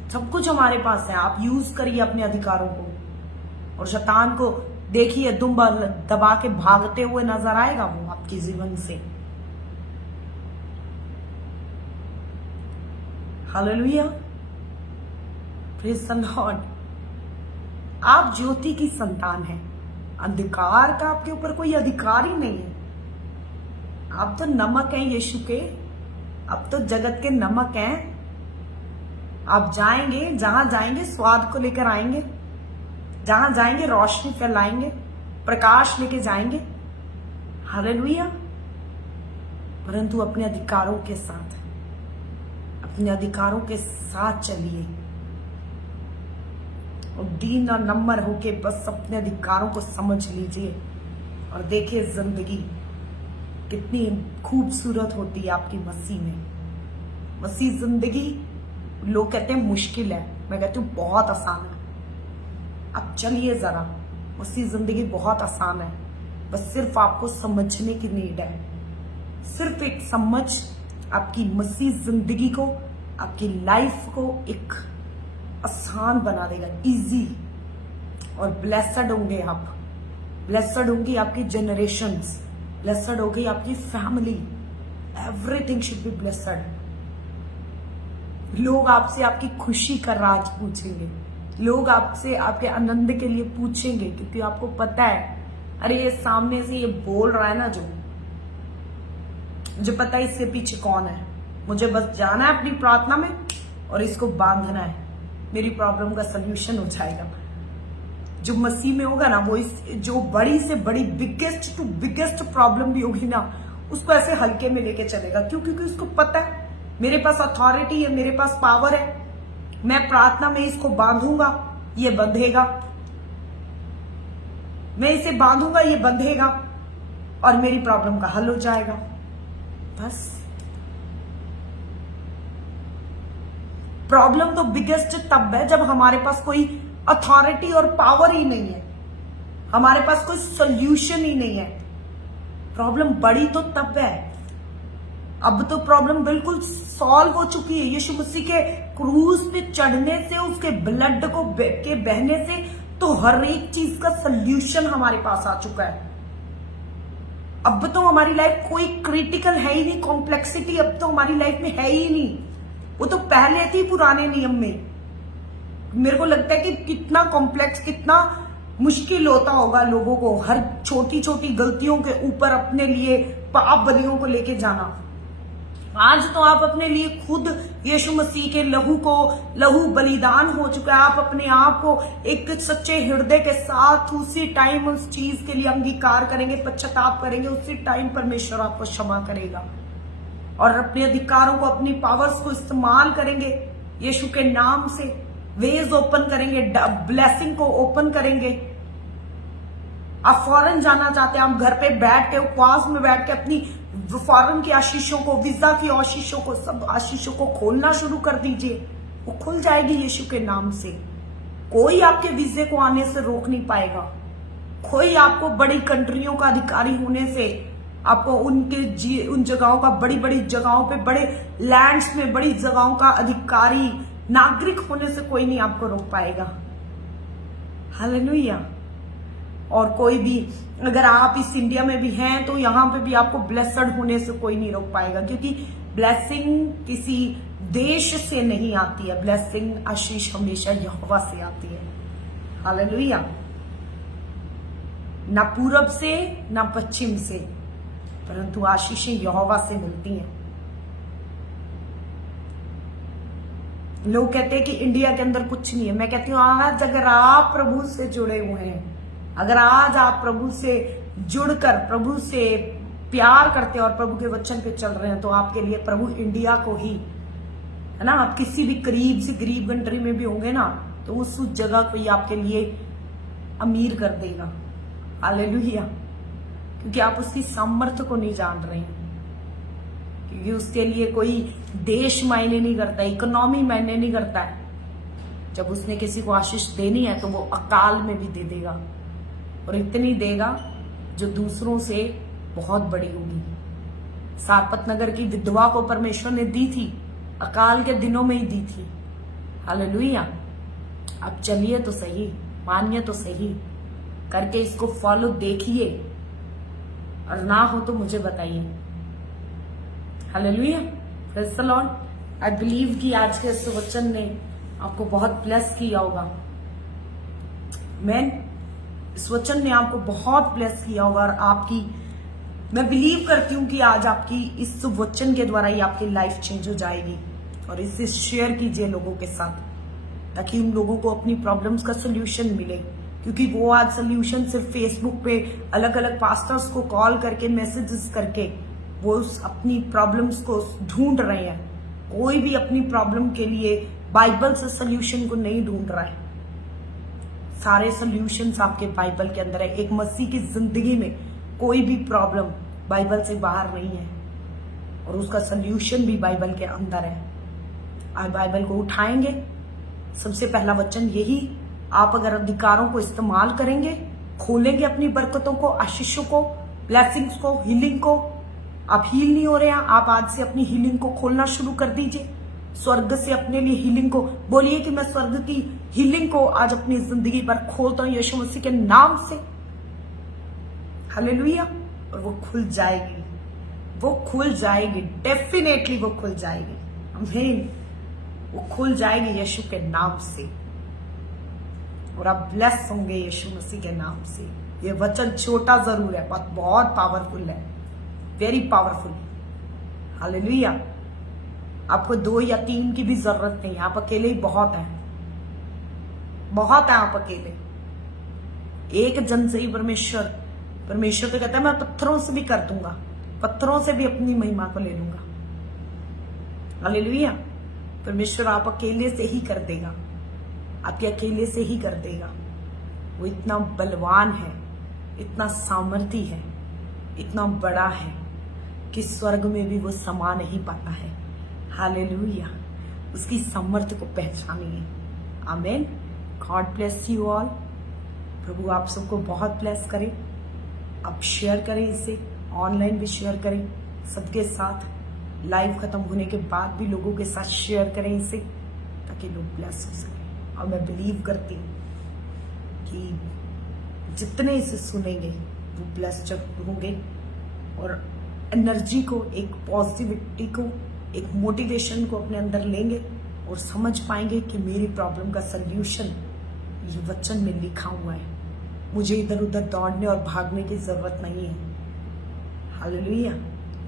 सब कुछ हमारे पास है। आप यूज करिए अपने अधिकारों को, और शैतान को देखिए दुम दबा के भागते हुए नजर आएगा वो आपके जीवन से। हालेलुया। Praise the Lord. आप ज्योति की संतान हैं। अंधकार का आपके ऊपर कोई अधिकार ही नहीं है। आप तो नमक हैं यीशु के, आप तो जगत के नमक हैं। आप जाएंगे, जहां जाएंगे स्वाद को लेकर आएंगे, जहां जाएंगे रोशनी फैलाएंगे, प्रकाश लेके जाएंगे। हालेलुया। परंतु अपने अधिकारों के साथ, अपने अधिकारों के साथ चलिए और दीन और नम्र होके बस अपने अधिकारों को समझ लीजिए और देखिए जिंदगी कितनी खूबसूरत होती है आपकी मसीह में। मसीह जिंदगी, लोग कहते हैं मुश्किल है, मैं कहती हूँ बहुत आसान है। अब चलिए जरा, मसीह जिंदगी बहुत आसान है, बस सिर्फ आपको समझने की नीड है। सिर्फ एक समझ आपकी मसीह जिंदगी को, आपकी लाइफ को एक आसान बना देगा, इजी। और ब्लेसड होंगे आप, ब्लेसड होंगी आपकी जनरेशंस, ब्लेसड होगी आपकी family. Everything should be blessed. लोग आपसे आपकी खुशी का राज पूछेंगे, लोग आपसे आपके आनंद के लिए पूछेंगे, क्योंकि आपको पता है अरे ये सामने से ये बोल रहा है ना, जो मुझे पता है इसके पीछे कौन है। मुझे बस जाना है अपनी प्रार्थना में और इसको बांधना है, मेरी प्रॉब्लम का सल्यूशन हो जाएगा। जो मसीह में होगा ना, वो जो बड़ी से बड़ी बिगेस्ट टू बिगेस्ट प्रॉब्लम भी होगी ना, उसको ऐसे हल्के में लेके चलेगा। क्यों? क्योंकि उसको पता है मेरे पास अथॉरिटी है, मेरे पास पावर है, मैं प्रार्थना में इसको बांधूंगा, ये बंधेगा, मैं इसे बांधूंगा, ये बंधेगा और मेरी प्रॉब्लम का हल हो जाएगा। बस प्रॉब्लम तो बिगेस्ट तब है जब हमारे पास कोई अथॉरिटी और पावर ही नहीं है, हमारे पास कोई सोल्यूशन ही नहीं है। प्रॉब्लम बड़ी तो तब है। अब तो प्रॉब्लम बिल्कुल सॉल्व हो चुकी है। यीशु मसीह के क्रूज पे चढ़ने से, उसके ब्लड को के बहने से तो हर एक चीज का सोल्यूशन हमारे पास आ चुका है। अब तो हमारी लाइफ कोई क्रिटिकल है ही नहीं, कॉम्प्लेक्सिटी अब तो हमारी लाइफ में है ही नहीं। वो तो पहले थी पुराने नियम में। मेरे को लगता है कि कितना कॉम्प्लेक्स, कितना मुश्किल होता होगा लोगों को हर छोटी छोटी गलतियों के ऊपर अपने लिए पाप बलियों को लेके जाना। आज तो आप अपने लिए खुद यीशु मसीह के लहू बलिदान हो चुका है। आप अपने आप को एक सच्चे हृदय के साथ उसी टाइम उस चीज के लिए अंगीकार करेंगे, पश्चाताप करेंगे, उसी टाइम परमेश्वर आपको क्षमा करेगा और अपने अधिकारों को, अपनी पावर्स को इस्तेमाल करेंगे यीशु के नाम से। वेज ओपन करेंगे, ब्लेसिंग को ओपन करेंगे। आप फॉरेन जाना चाहते हैं, आप घर पे बैठ के, उपवास में बैठ के अपनी फॉरेन की आशीषों को, वीजा की आशीषों को, सब आशीषों को खोलना शुरू कर दीजिए। वो खुल जाएगी यीशु के नाम से। कोई आपके वीजे को आने से रोक नहीं पाएगा। कोई आपको बड़ी कंट्रियों का अधिकारी होने से, आपको उन जगहों का, बड़ी बड़ी जगहों पे, बड़े लैंड्स में बड़ी जगहों का अधिकारी, नागरिक होने से कोई नहीं आपको रोक पाएगा। हालेलुया। और कोई भी, अगर आप इस इंडिया में भी हैं तो यहां पे भी आपको ब्लेसड होने से कोई नहीं रोक पाएगा, क्योंकि ब्लेसिंग किसी देश से नहीं आती है। ब्लेसिंग, आशीष हमेशा यहोवा से आती है। हालेलुया। ना पूरब से ना पश्चिम से, परंतु आशीषें यहोवा से मिलती हैं। लोग कहते हैं कि इंडिया के अंदर कुछ नहीं है। मैं कहती हूँ आज अगर आप प्रभु से जुड़े हुए हैं, अगर आज आप प्रभु से जुड़कर प्रभु से प्यार करते हैं और प्रभु के वचन पे चल रहे हैं, तो आपके लिए प्रभु इंडिया को ही, है ना, आप किसी भी करीब से गरीब कंट्री में भी होंगे ना, तो उस जगह को ही आपके लिए अमीर कर देगा। हालेलुया। क्योंकि आप उसकी सामर्थ्य को नहीं जान रहे हैं, क्योंकि उसके लिए कोई देश मायने नहीं करता, इकोनॉमी मायने नहीं करता है। जब उसने किसी को आशीष देनी है तो वो अकाल में भी दे देगा, और इतनी देगा जो दूसरों से बहुत बड़ी होगी। सारपत नगर की विधवा को परमेश्वर ने दी थी, अकाल के दिनों में ही दी थी। हालेलुया। अब चलिए तो सही, मानिए तो सही, करके इसको फॉलो देखिए, और ना हो तो मुझे बताइए। Hallelujah. Praise the Lord. I believe कि आज के इस वचन ने आपको बहुत ब्लेस किया होगा। मैन इस वचन ने आपको बहुत ब्लेस किया होगा और आपकी, मैं बिलीव करती हूँ कि आज आपकी इस वचन के द्वारा ही आपकी लाइफ चेंज हो जाएगी। और इसे शेयर कीजिए लोगों के साथ, ताकि उन लोगों को अपनी प्रॉब्लम्स का सोल्यूशन मिले। क्योंकि वो आज सोल्यूशन सिर्फ फेसबुक पे अलग अलग पास्टर्स को कॉल करके, मैसेजेस करके वो अपनी प्रॉब्लम्स को ढूंढ रहे हैं। कोई भी अपनी प्रॉब्लम के लिए बाइबल से सोल्यूशन को नहीं ढूंढ रहा है। सारे सोल्यूशंस आपके बाइबल के अंदर है। एक मसीह की जिंदगी में कोई भी प्रॉब्लम बाइबल से बाहर नहीं है और उसका सोल्यूशन भी बाइबल के अंदर है। आज बाइबल को उठाएंगे, सबसे पहला वचन यही, आप अगर अधिकारों को इस्तेमाल करेंगे, खोलेंगे अपनी बरकतों को, आशीषों को, ब्लेसिंग्स को, हीलिंग को। आप हील नहीं हो रहे हैं, आप आज से अपनी हीलिंग को खोलना शुरू कर दीजिए। स्वर्ग से अपने लिए हीलिंग को बोलिए कि मैं स्वर्ग की हीलिंग को आज अपनी जिंदगी पर खोलता हूं यीशु मसीह के नाम से। हालेलुया। और वो खुल जाएगी, वो खुल जाएगी, डेफिनेटली वो खुल जाएगी। आमीन। वो खुल जाएगी यीशु के नाम से और आप ब्लेस होंगे यीशु मसीह के नाम से। ये वचन छोटा जरूर है, बहुत पावरफुल है, वेरी पावरफुल। हालेलुया। आपको 2 या 3 की भी जरूरत नहीं, आप अकेले ही बहुत हैं, बहुत है आप अकेले। एक जन से ही परमेश्वर तो कहता है मैं पत्थरों से भी कर दूंगा, पत्थरों से भी अपनी महिमा को ले लूंगा। हालेलुया। परमेश्वर आप अकेले से ही कर देगा, आपके अकेले से ही कर देगा। वो इतना बलवान है, इतना सामर्थी है, इतना बड़ा है कि स्वर्ग में भी वो समा नहीं पाता है। हालेलुया। उसकी सामर्थ्य को पहचानिए। आमीन। God bless you all. प्रभु आप सबको बहुत ब्लेस करे। आप शेयर करें इसे, ऑनलाइन भी शेयर करें सबके साथ। लाइव खत्म होने के बाद भी लोगों के साथ शेयर करें इसे, ताकि लोग ब्लेस हो सकें। और मैं बिलीव करती हूँ कि जितने इसे सुनेंगे वो ब्लेस होंगे और एनर्जी को, एक पॉजिटिविटी को, एक मोटिवेशन को अपने अंदर लेंगे और समझ पाएंगे कि मेरी प्रॉब्लम का सल्यूशन ये वचन में लिखा हुआ है। मुझे इधर उधर दौड़ने और भागने की जरूरत नहीं है। Hallelujah.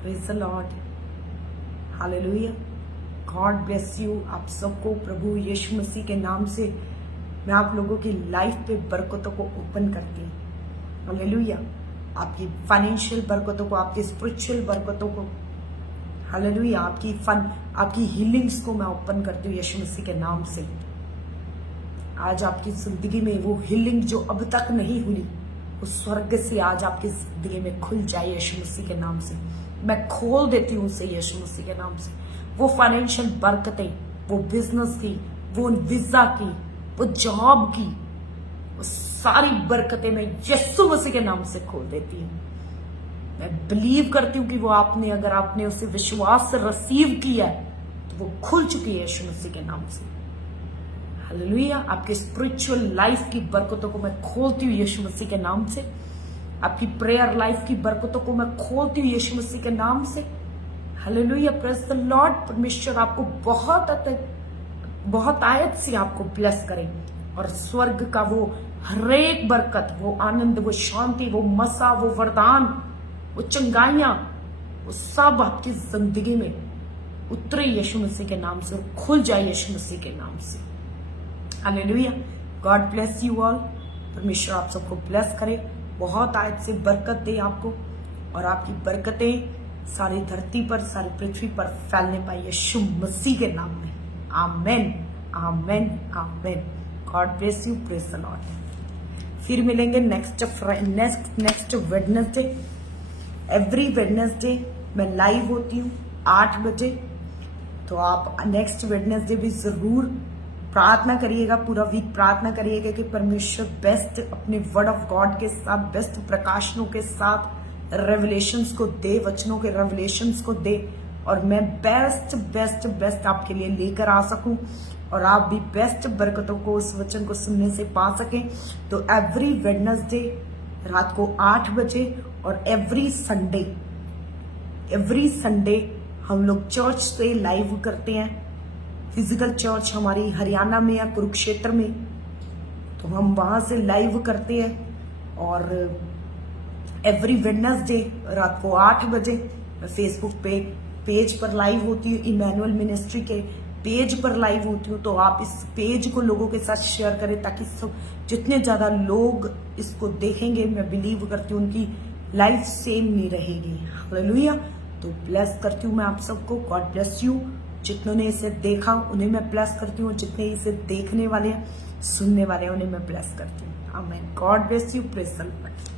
Praise the Lord. Hallelujah. God bless you. आप सबको प्रभु यीशु मसीह के नाम से मैं आप लोगों की लाइफ पे बरकतों को ओपन करती हूँ। हालेलुया। आपकी फाइनेंशियल बरकतों को, आपकी स्पिरिचुअल बरकतों को, हालेलुया, आपकी हीलिंग्स को मैं ओपन करती हूँ यीशु मसीह के नाम से। आज आपकी जिंदगी में वो हीलिंग जो अब तक नहीं हुई, उस स्वर्ग से आज आपकी जिंदगी में खुल जाए यीशु मसीह के नाम से। मैं खोल देती हूँ उसे यीशु मसीह के नाम से। वो फाइनेंशियल बरकतें, वो बिजनेस की, वो वीजा की, वो जॉब की, वो सारी बरकतें मैं यीशु मसीह के नाम से खोल देती हूँ। मैं बिलीव करती हूँ कि वो अगर आपने उसे विश्वास से रिसीव किया है तो वो खुल चुकी है यीशु मसीह के नाम से। हालेलुया। आपके स्पिरिचुअल लाइफ की बरकतों को मैं खोलती हूँ यीशु मसीह के नाम से। आपकी प्रेयर लाइफ की बरकतों को मैं खोलती हूँ यीशु मसीह के नाम से। हालेलुया। Praise the Lord. परमेश्वर आपको बहुत आयत से आपको ब्लेस करे और स्वर्ग का वो हरेक बरकत, वो आनंद, वो शांति, वो मसा, वो वरदान, वो चंगाइयां, वो सब आपकी जिंदगी में उतरे यीशु मसीह के नाम से और खुल जाए यीशु मसीह के नाम से। Hallelujah. God bless you all. परमेश्वर आप सबको ब्लेस करे, बहुत आयत से बरकत दे आपको और आपकी बरकतें सारी धरती पर, सारी पृथ्वी पर फैलने पाए यीशु मसीह के नाम में। आमेन, आमेन, आमेन। God bless you. Praise the Lord. फिर मिलेंगे नेक्स्ट वेडनेसडे। एवरी वेडनेसडे मैं लाइव होती हूँ 8 बजे, तो आप नेक्स्ट वेडनेसडे भी जरूर प्रार्थना करिएगा, पूरा वीक प्रार्थना करिएगा कि परमेश्वर बेस्ट अपने वर्ड ऑफ गॉड के साथ, बेस्ट प्रकाशनों के साथ रेवलेशंस को दे, वचनों के रेवलेशंस को दे और मैं बेस्ट आपके लिए लेकर आ सकूं और आप भी बेस्ट बरकतों को उस वचन को सुनने से पा सकें। तो एवरी वेडनेसडे रात को 8 बजे और एवरी संडे हम लोग चर्च से लाइव करते हैं। फिजिकल चर्च हमारी हरियाणा में या कुरुक्षेत्र में, तो हम वहां से लाइव करते हैं और एवरी वेडनेसडे रात को 8 बजे मैं फेसबुक पे पेज पर लाइव होती हूँ, इमैनुअल मिनिस्ट्री के पेज पर लाइव होती हूँ। तो आप इस पेज को लोगों के साथ शेयर करें ताकि सब जितने ज्यादा लोग इसको देखेंगे, मैं बिलीव करती हूँ उनकी लाइफ सेम नहीं रहेगी। हालेलुया। तो ब्लेस करती हूँ मैं आप सबको। God bless you. जितनों ने इसे देखा उन्हें मैं ब्लेस करती हूँ, जितने इसे देखने वाले हैं, सुनने वाले हैं, उन्हें मैं ब्लेस करती हूँ। आमीन। God bless you. Praise the Lord.